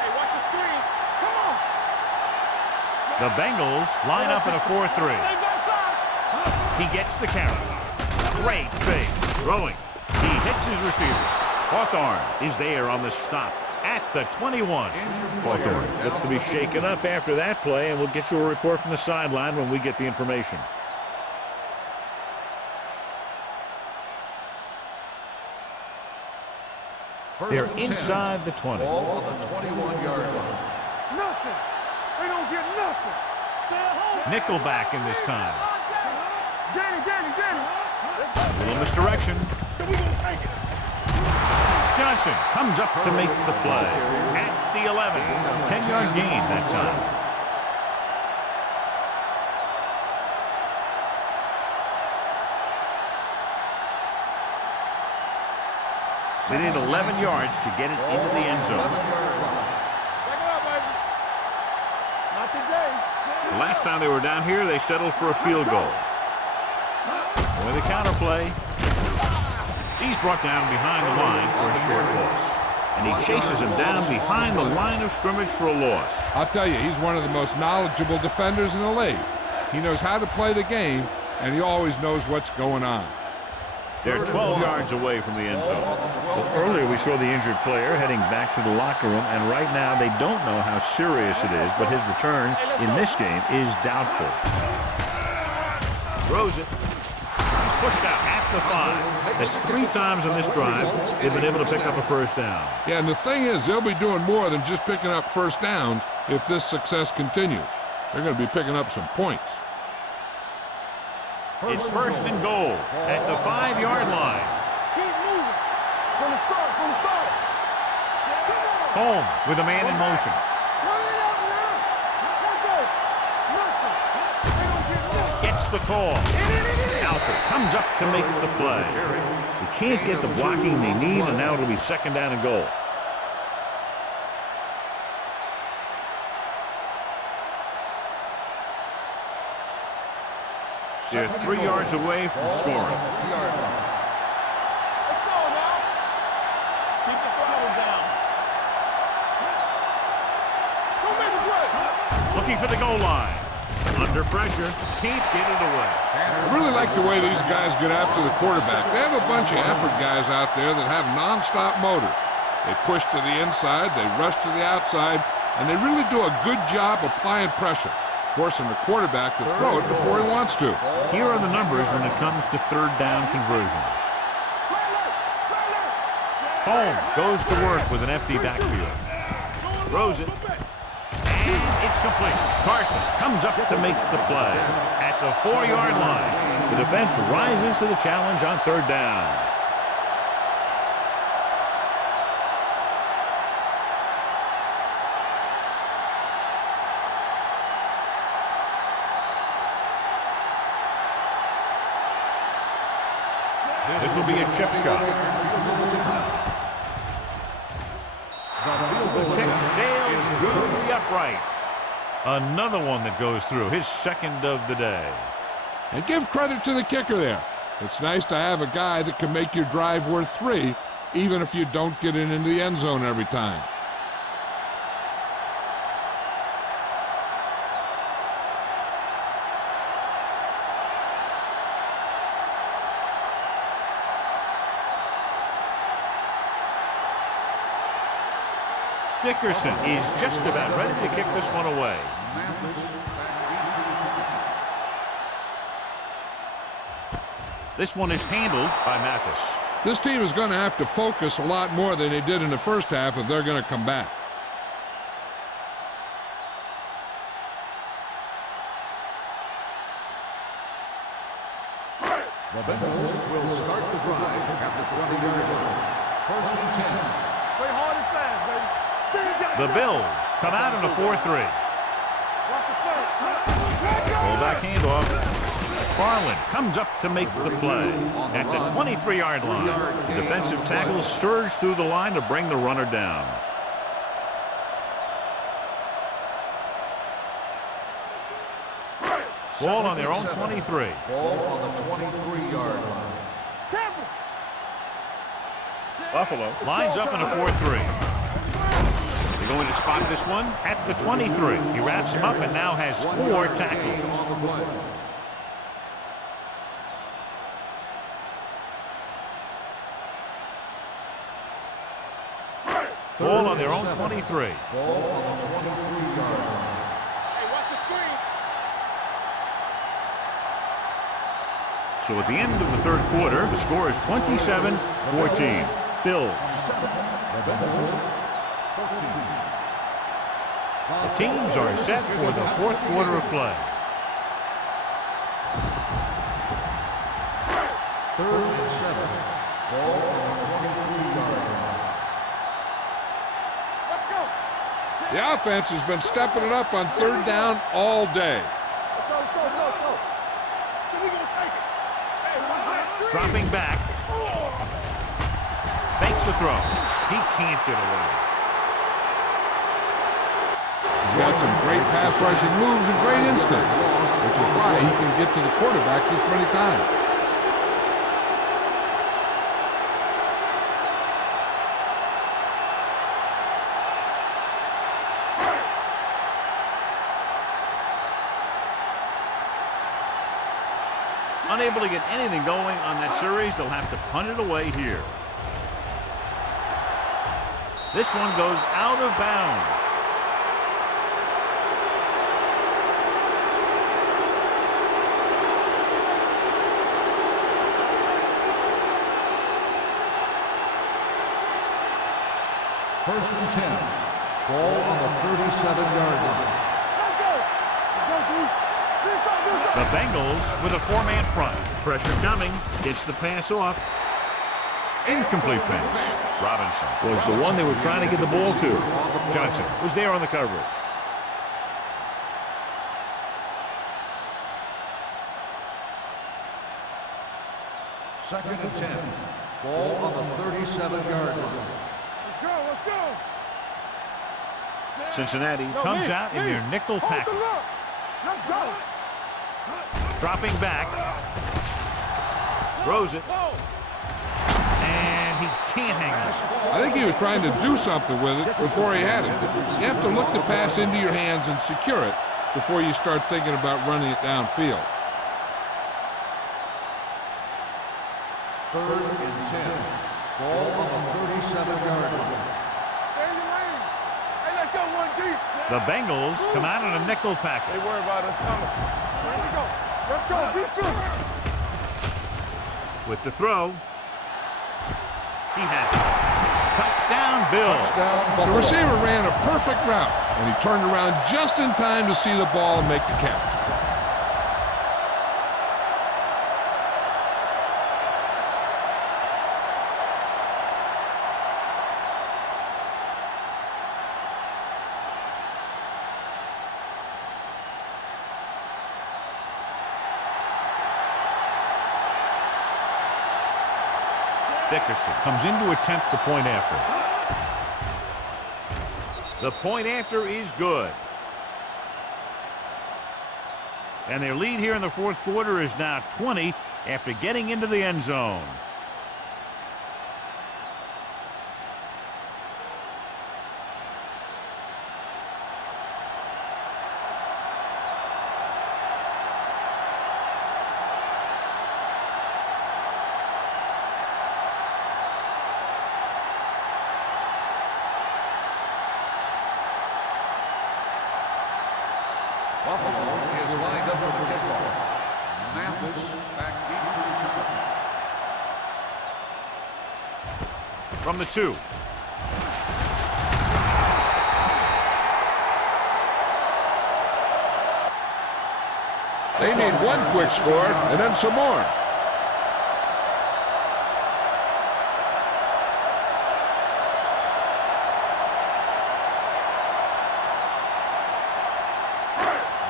Hey, watch the screen. Come on. The Bengals line up in a 4-3. He gets the carry. Great fake. Throwing. He hits his receiver. Hawthorne is there on the stop at the 21. Hawthorne looks to be shaken up after that play, and we'll get you a report from the sideline when we get the information. They're inside the 20. Ball on the 21-yard line. Nothing. They don't get nothing. Nickelback in this time. Get it. Little misdirection. So we gonna take it. Johnson comes up to make the play at the 11. 10-yard gain that time. They need 11 yards to get it into the end zone. Take it up, baby. Not today. The last time they were down here, they settled for a field goal. With a counter play, he's brought down behind the line for a short loss. And he chases him down behind the line of scrimmage for a loss. I'll tell you, he's one of the most knowledgeable defenders in the league. He knows how to play the game, and he always knows what's going on. They're 12 yards away from the end zone. Well, earlier we saw the injured player heading back to the locker room, and right now they don't know how serious it is, but his return in this game is doubtful. Throws it. He's pushed out at the 5. That's 3 times on this drive they've been able to pick up a first down. Yeah, and the thing is, they'll be doing more than just picking up first downs if this success continues. They're going to be picking up some points. It's first and goal at the 5-yard line. Keep moving. From the start. Come on. Holmes with a man in motion. Run it out now. Let's go. Nothing. They don't get nothing. Gets the call. Alford comes up to make the play. They can't get the blocking they need, and now it'll be second down and goal. They're 3 yards away from scoring. Let's go now. Keep the throttle down. Go make a play. Looking for the goal line. Under pressure. Can't get it away. I really like the way these guys get after the quarterback. They have a bunch of effort guys out there that have non-stop motors. They push to the inside, they rush to the outside, and they really do a good job applying pressure, forcing the quarterback to throw it before he wants to. Here are the numbers when it comes to third down conversions. Holmes goes to work with an empty backfield. Throws it. And it's complete. Carson comes up to make the play at the 4-yard line. The defense rises to the challenge on third down. This will be a chip shot. The kick sails through the uprights. Another one that goes through, his second of the day. And give credit to the kicker there. It's nice to have a guy that can make your drive worth 3, even if you don't get it into the end zone every time. Dickerson is just about ready to kick this one away. Mathis back deep to the This one is handled by Mathis. This team is going to have to focus a lot more than they did in the first half if they're going to come back. The Bengals will start the drive at the 20-yard line. First and 10. Play hard and fast, baby. The Bills come out in a 4-3. Watch the front. Fullback handoff. Farland comes up to make the play. At the 23-yard line, the defensive tackle surged through the line to bring the runner down. Ball on their own 23. Ball on the 23-yard line. Careful. Buffalo lines up in a 4-3. They're going to spot this one at the 23. He wraps him up and now has 4 tackles. On the play. Ball on their own 23. Ball on the 23-yard line. Hey, watch the screen. So at the end of the third quarter, the score is 27-14. Bills. The Bengals 14. The teams are set for the fourth quarter of play. Third and 7. Ball on the 23-yard line. Let's go. The offense has been stepping it up on third down all day. Let's go, let's go, let's go, let's go. So we gonna take it. Hey, watch that screen. Dropping back. Fakes the throw. He can't get away. He's got some great pass rushing moves and great instinct, which is why he can get to the quarterback this many times. Unable to get anything going on that series, they'll have to punt it away here. This one goes out of bounds. First and 10. Ball on the 37-yard line. Let's go. Let's go, dude. Do something, do something. The Bengals with a 4-man front. Pressure coming. Gets the pass off. Incomplete pass. Robinson was the one they were trying to get the ball to. Johnson was there on the coverage. Second and 10. Ball on the 37-yard line. Let's go, let's go. Cincinnati Yo, comes lead, out in lead. their nickel Hold the package. look. Let's go. Dropping back. Throws it. And he can't hang on. I think he was trying to do something with it before he had it. You have to look the pass into your hands and secure it before you start thinking about running it downfield. Third and 10. Ball on the 37-yard line. Stay in your lane. Hey, let's go one deep. The Bengals come out in a nickel package. They worry about us coming. Here we go. Let's go. Be good. With the throw. He has it. Touchdown, Bills. Touchdown, The Buffalo. receiver ran a perfect route, and he turned around just in time to see the ball and make the catch. Dickerson comes in to attempt the point after. The point after is good. And their lead here in the fourth quarter is now 20 after getting into the end zone. up for the kickoff. Mathis back into return. From the 2. They need one quick score and then some more.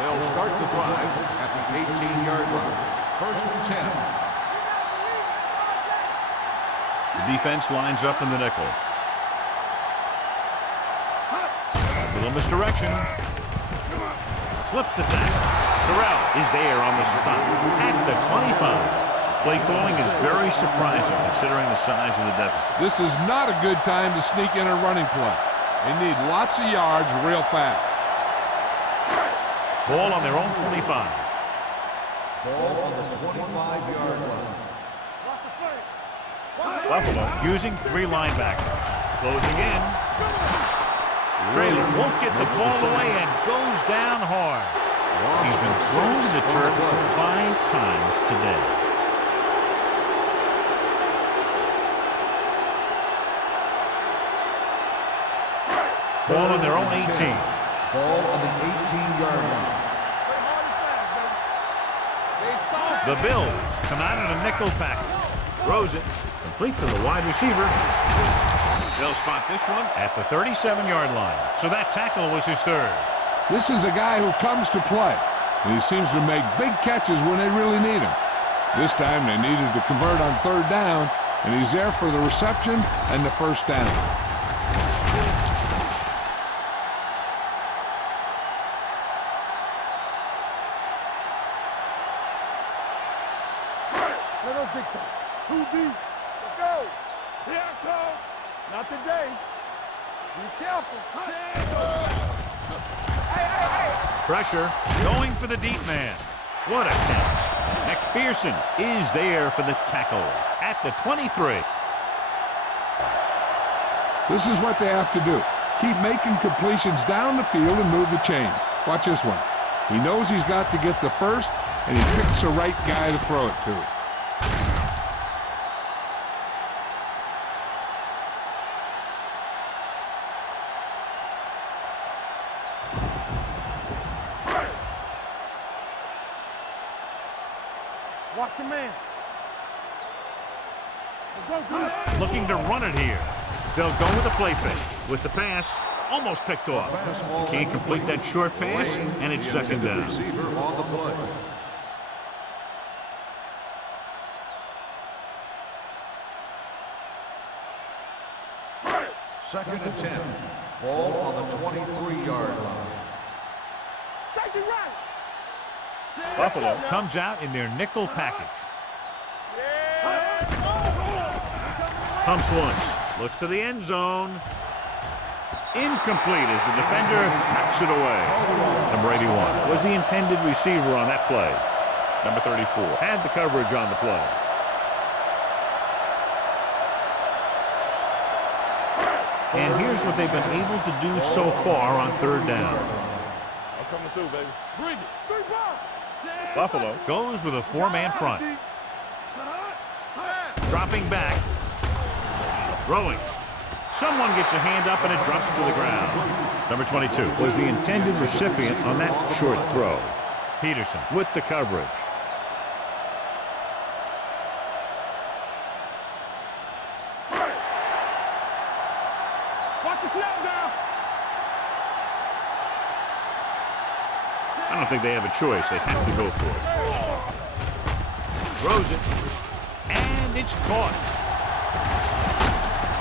They'll start the drive at the 18-yard line. First and 10. The defense lines up in the nickel. Little misdirection. Slips the tackle. Terrell is there on the stop at the 25. Play calling is very surprising considering the size of the deficit. This is not a good time to sneak in a running play. They need lots of yards real fast. Ball on their own 25. Ball on the 25-yard line. Buffalo using 3 linebackers. Closing in. Traylor won't get the ball away and goes down hard. He's been thrown to the turf 5 times today. Ball on their own 18. Ball on the 18-yard line. The Bills come out in a nickel package. Throws it. Complete to the wide receiver. They'll spot this one at the 37-yard line. So that tackle was his 3rd. This is a guy who comes to play, and he seems to make big catches when they really need him. This time they needed to convert on 3rd down, and he's there for the reception and the first down. Let us dictate. 2 deep. Let's go. Here I come. Not today. Be careful. Hey. Pressure going for the deep man. What a catch. McPherson is there for the tackle at the 23. This is what they have to do. Keep making completions down the field and move the chains. Watch this one. He knows he's got to get the first, and he picks the right guy to throw it to. Watch your man. Let's go, dude. Looking to run it here. They'll go with the play fake. With the pass, almost picked off. Can't complete that short pass, and it's 2nd down. Receiver on the play. Second and 10. Ball on the 23-yard line. Take it right. Buffalo comes out in their nickel package. Pumps once. Looks to the end zone. Incomplete as the defender knocks it away. Number 81 was the intended receiver on that play. Number 34 had the coverage on the play. And here's what they've been able to do so far on 3rd down. I'm coming through, baby. Bring it. Buffalo goes with a 4-man front. Dropping back. Throwing. Someone gets a hand up and it drops to the ground. Number 22 was the intended recipient on that short throw. Peterson with the coverage. Watch the snap down. I don't think they have a choice. They have to go for it. Throws it. And it's caught.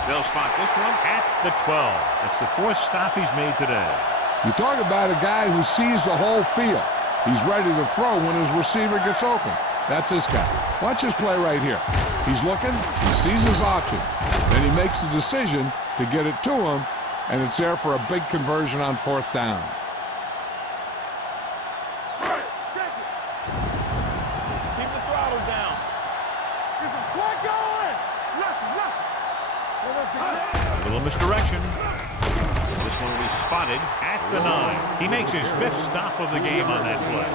They'll spot this one at the 12. That's the 4th stop he's made today. You talk about a guy who sees the whole field. He's ready to throw when his receiver gets open. That's this guy. Watch this play right here. He's looking, he sees his option, and he makes the decision to get it to him, and it's there for a big conversion on 4th down. Keep the throttle down. Get some slack going. Nothing. A little misdirection. The This one will be spotted at the 9. He makes his 5th stop of the game on that play.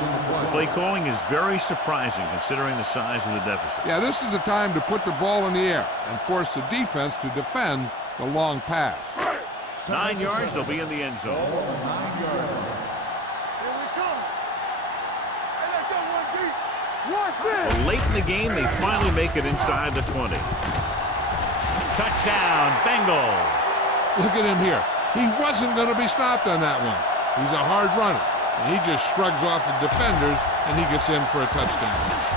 Play calling is very surprising considering the size of the deficit. Yeah, this is a time to put the ball in the air and force the defense to defend the long pass. 9 yards, they'll be in the end zone. 9 yards. Here we come. Hey, let's go one deep. One Well, late in the game, they finally make it inside the 20. Touchdown, Bengals. Look at him here. He wasn't going to be stopped on that one. He's a hard runner, and he just shrugs off the defenders, and he gets in for a touchdown.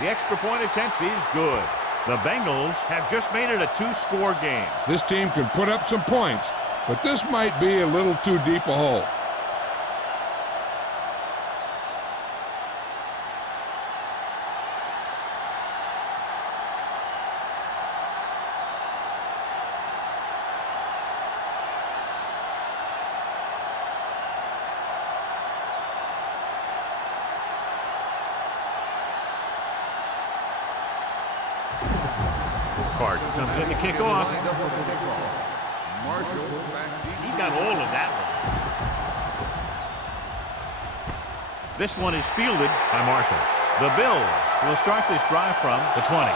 The extra point attempt is good. The Bengals have just made it a 2-score game. This team can put up some points, but this might be a little too deep a hole. Card comes in to kick off. Lined up for the kickoff. Marshall back deep. He got all of that one. This one is fielded by Marshall. The Bills will start this drive from the 20.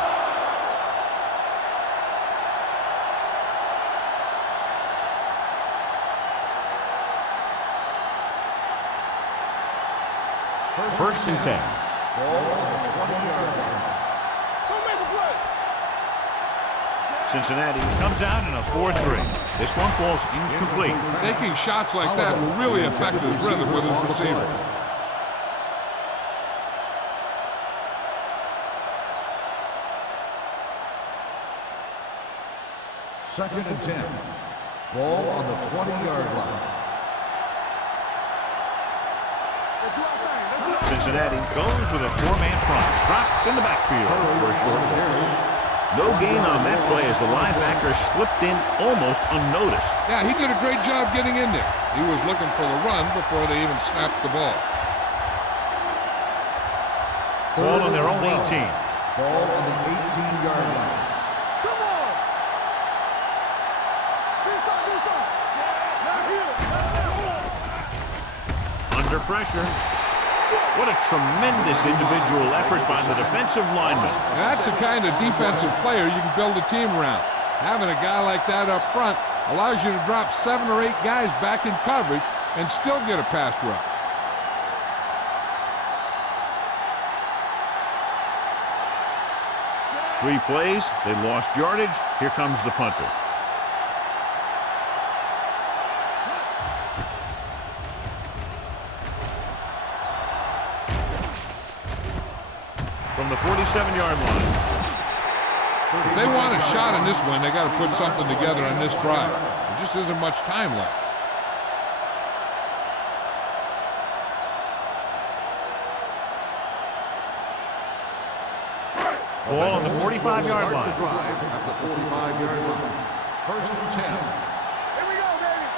First and 10. Ball on the 20-yard line. Don't make a play. Cincinnati comes out in a 4-3. This one falls incomplete. Taking shots like that will really affect his rhythm with his receiver. Second and 10. Ball on the 20-yard line. Let's do our thing. Let's do our Cincinnati goes with a 4-man front. Dropped in the backfield for a short loss. No gain on that play as the linebacker slipped in almost unnoticed. Yeah, he did a great job getting in there. He was looking for the run before they even snapped the ball. Ball on their own 18. Ball on the 18-yard line. Come on. This side. Not here. Under pressure. What a tremendous individual effort by the defensive lineman. Now, that's the kind of defensive player you can build a team around. Having a guy like that up front allows you to drop 7 or 8 guys back in coverage and still get a pass rush. Three plays, they lost yardage. Here comes the punter. From the 47-yard line. If they want a shot in this one, they got to put something together on this drive. There just isn't much time left. Ball on the 45-yard Start line. the drive at the 45-yard line. First and 10. Here we go, baby.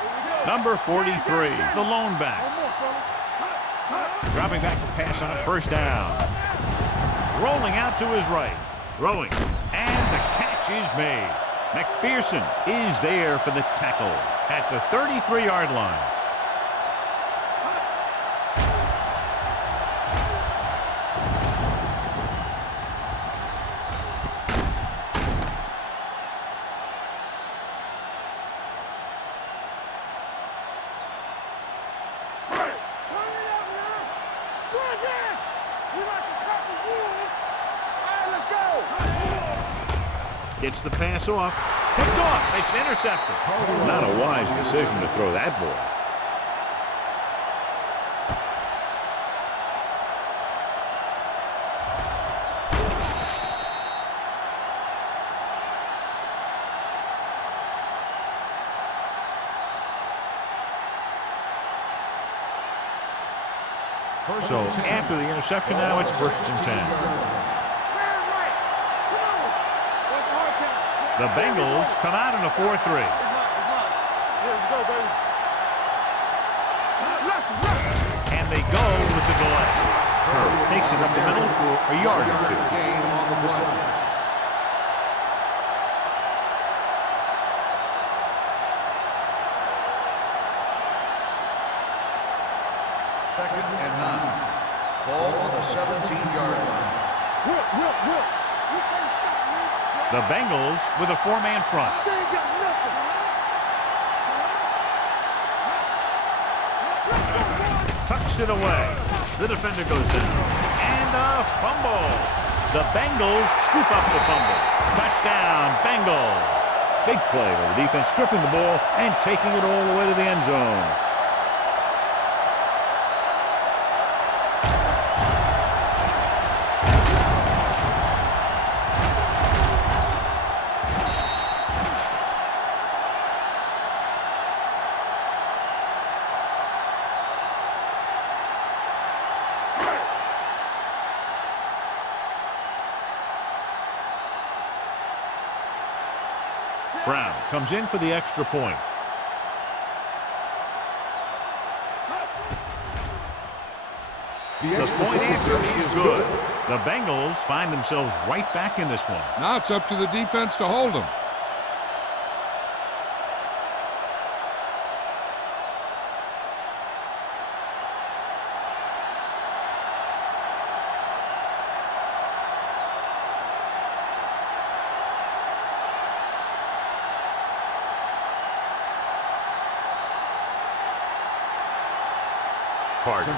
Here we go. Number 43, the lone back. One more, fellas. Dropping back to pass on first down. Rolling out to his right. Throwing. And the catch is made. McPherson is there for the tackle at the 33-yard line. Gets the pass off. Picked off. It's intercepted. Not a wise decision to throw that ball. So after the interception now, it's 1st and 10. The Bengals come out in a 4-3. And they go with the delay. Curry takes it up the middle for a yard or two. Game on the play. Second and 9. Ball on the 17-yard line. The Bengals with a 4-man front. Tucks it away. The defender goes down. And a fumble. The Bengals scoop up the fumble. Touchdown, Bengals. Big play by the defense, stripping the ball and taking it all the way to the end zone. Brown comes in for the extra point. The point after is good. The Bengals find themselves right back in this one. Now it's up to the defense to hold them.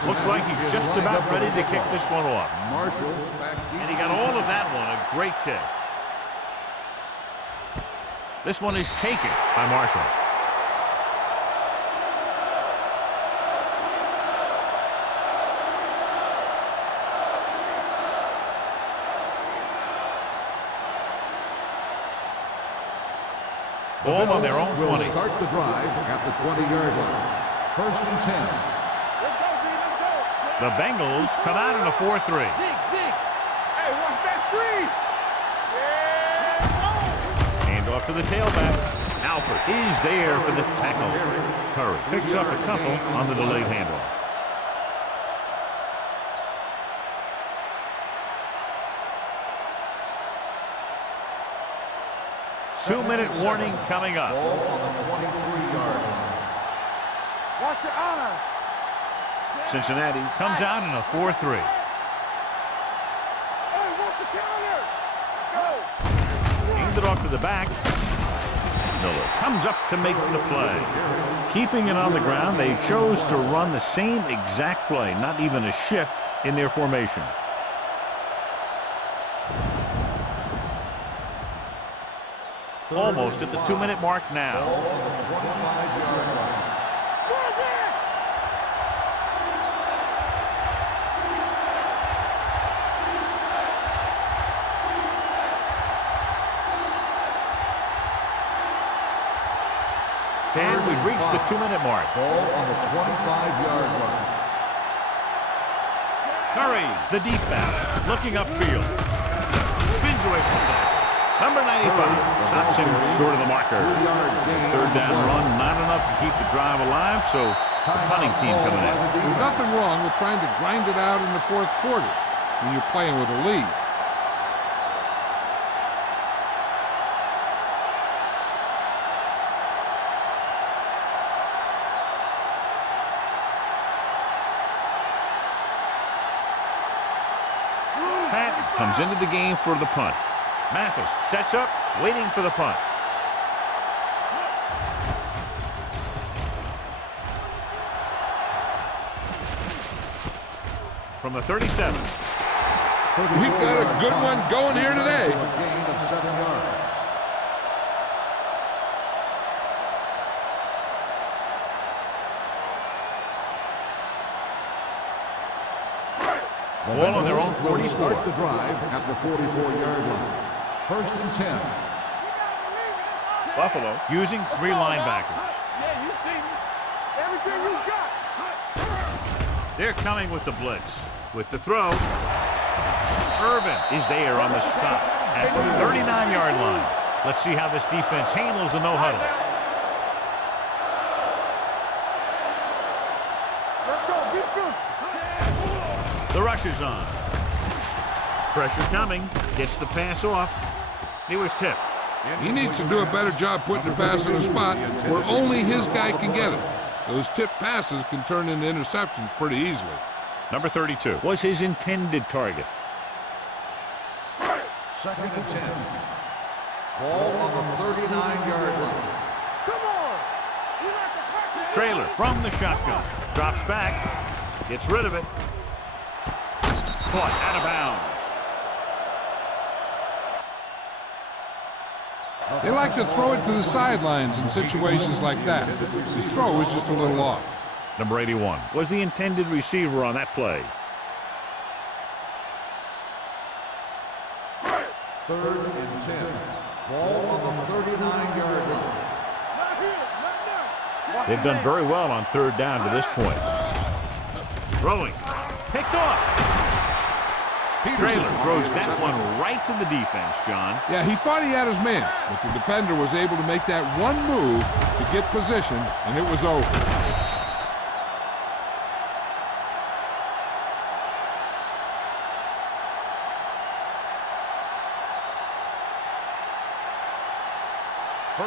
Looks like he's just about ready to kick this one off. Marshall back deep. And he got all of that one. A great kick. This one is taken by Marshall. Ball on their own 20. Will start the drive at the 20-yard line. 1st and 10. The Bengals come out in a 4-3. Zig, zig. Hey, watch that screen. Yeah. Hand off to the tailback. Alford is there for the tackle. Curry picks up a couple on the delayed handoff. Two-minute warning coming up. Ball on the 23-yard line. Watch your eyes. Cincinnati comes out in a 4-3. Hey, walk the counter. Let's go. Hand it off to the back. Miller comes up to make the play. Keeping it on the ground, they chose to run the same exact play, not even a shift in their formation. Almost at the 2-minute mark now. Ball on the 25-yard line. And we've reached the 2-minute mark. Ball on the 25-yard line. Curry, the deep back, looking upfield. Spins away from the tackle. Number 95 stops him short of the marker. 3rd down run, not enough to keep the drive alive, so the punting team coming in. There's nothing wrong with trying to grind it out in the 4th quarter when you're playing with a lead. Patton comes into the game for the punt. Mathis sets up, waiting for the punt. From the 37. We've got a good one going here today. A gain of 7 yards. Ball on their own 44. Start the drive at the 44-yard line. First and 10. Buffalo. Using 3 linebackers. Yeah, you see me. Everything you got. They're coming with the blitz. With the throw, Irvin is there on the stop at the 39-yard line. Let's see how this defense handles the no-huddle. Let's go. Be good. The rush is on. Pressure coming. Gets the pass off. He was tipped. He needs to do a better job putting the pass in a spot where only his guy can get it. Those tip passes can turn into interceptions pretty easily. Number 32 was his intended target. Second and 10. Ball on the 39-yard line. Come on. You like the pressure. Trailer from the shotgun. Drops back. Gets rid of it. Caught out of bounds. They like to throw it to the sidelines in situations like that. His throw was just a little off. Number 81 was the intended receiver on that play. Third and 10. Ball on the 39-yard line. Not here. Not now. They've done very well on third down to this point. Throwing. Picked off. Trailer throws that one right to the defense, John. Yeah, he thought he had his man, but the defender was able to make that one move to get position, and it was over.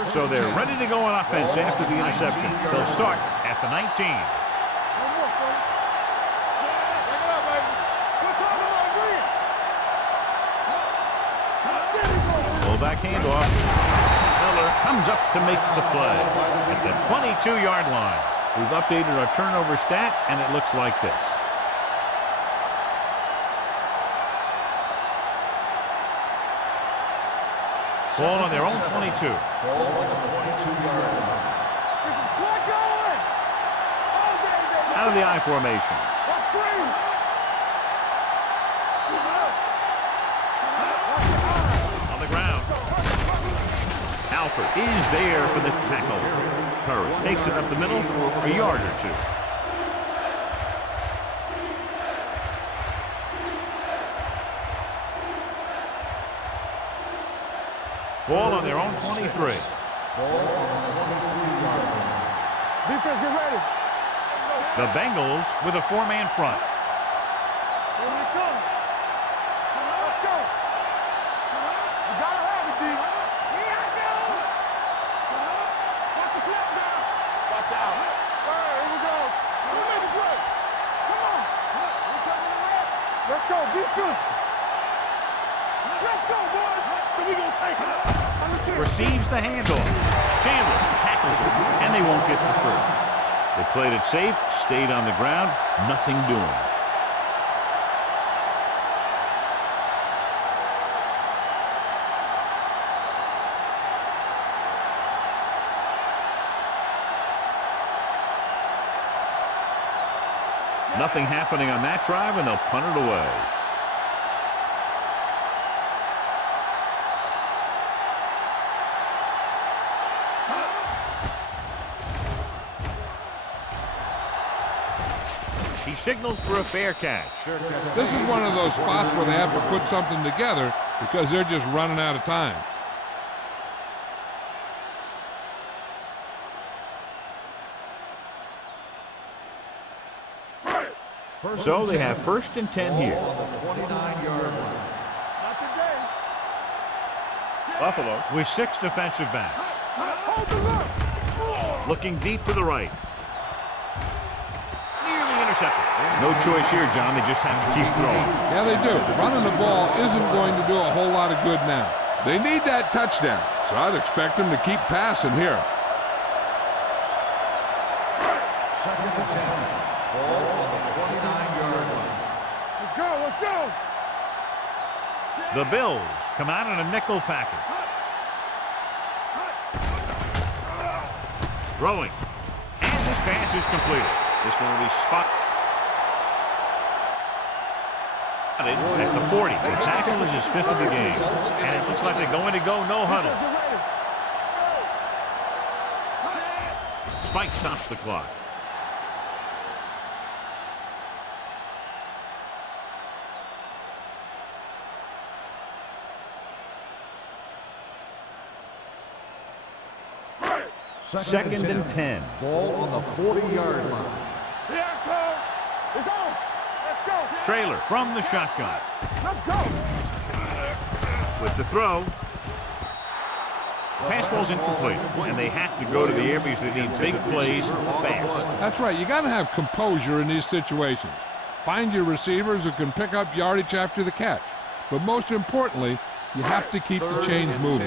So they're ready to go on offense after the interception. They'll start at the 19. One more, son. Take it up, baby. Good time on green. There we go. Fullback handoff. Miller comes up to make the play at the 22-yard line. We've updated our turnover stat, and it looks like this. Ball on their own 22. Ball on the 22-yard line. There's some slot going. Oh, there. Out of the I formation. Let's screen. On the ground. Alford is there for the tackle. Curry takes it up the middle for a yard or 2. Ball on their own 23. Ball on the 23-yard line. Defense, get ready. The Bengals with a 4-man front. Here we come. Let's go. You gotta have it, D. Here I go. Watch the snap now. Watch out. All right, here we go. We'll make it play. Come on. We coming to rap. Let's go. Defense. Let's go, boys. So we gonna take it. Receives the handoff. Chandler tackles it, and they won't get the first. They played it safe, stayed on the ground, nothing doing. Nothing happening on that drive, and they'll punt it away. He signals for a fair catch. This is one of those spots where they have to put something together because they're just running out of time. So they have first and 10 here. Ball on the 29-yard line. Not today. Buffalo with 6 defensive backs. Hold the look. Looking deep to the right. Nearly intercepted. No choice here, John. They just have to keep throwing. Yeah, they do. Running the ball isn't going to do a whole lot of good now. They need that touchdown, so I'd expect them to keep passing here. Second and 10. Ball on the 29-yard line. Let's go. Let's go. The Bills come out in a nickel package. Throwing. And this pass is completed. This one will be spot. At the 40. The tackle is his 5th of the game. And it looks like they're going to go no huddle. Spike stops the clock. Second and 10. Ball on the 40-yard line. Here it comes. It's on. Let's go. Trailer from the shotgun. Let's go. With the throw. Pass ball's incomplete, and they have to go to the air because they need big plays fast. That's right. You got to have composure in these situations. Find your receivers who can pick up yardage after the catch. But most importantly, you have to keep the chains moving.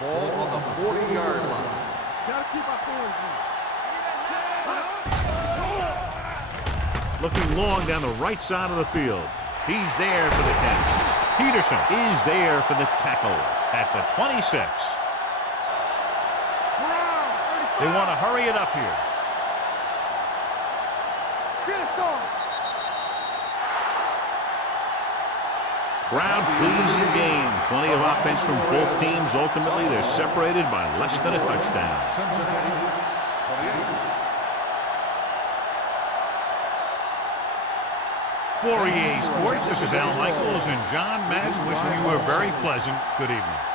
Ball on the 40-yard line. Gotta keep our points in. Looking long down the right side of the field. He's there for the catch. Peterson is there for the tackle at the 26. They want to hurry it up here. Get it on. Crowd pleasing game. Plenty of offense from both teams. Ultimately, they're separated by less than a touchdown. Cincinnati, 28. For EA Sports, this is Al Michaels and John Madden wishing you a very pleasant good evening.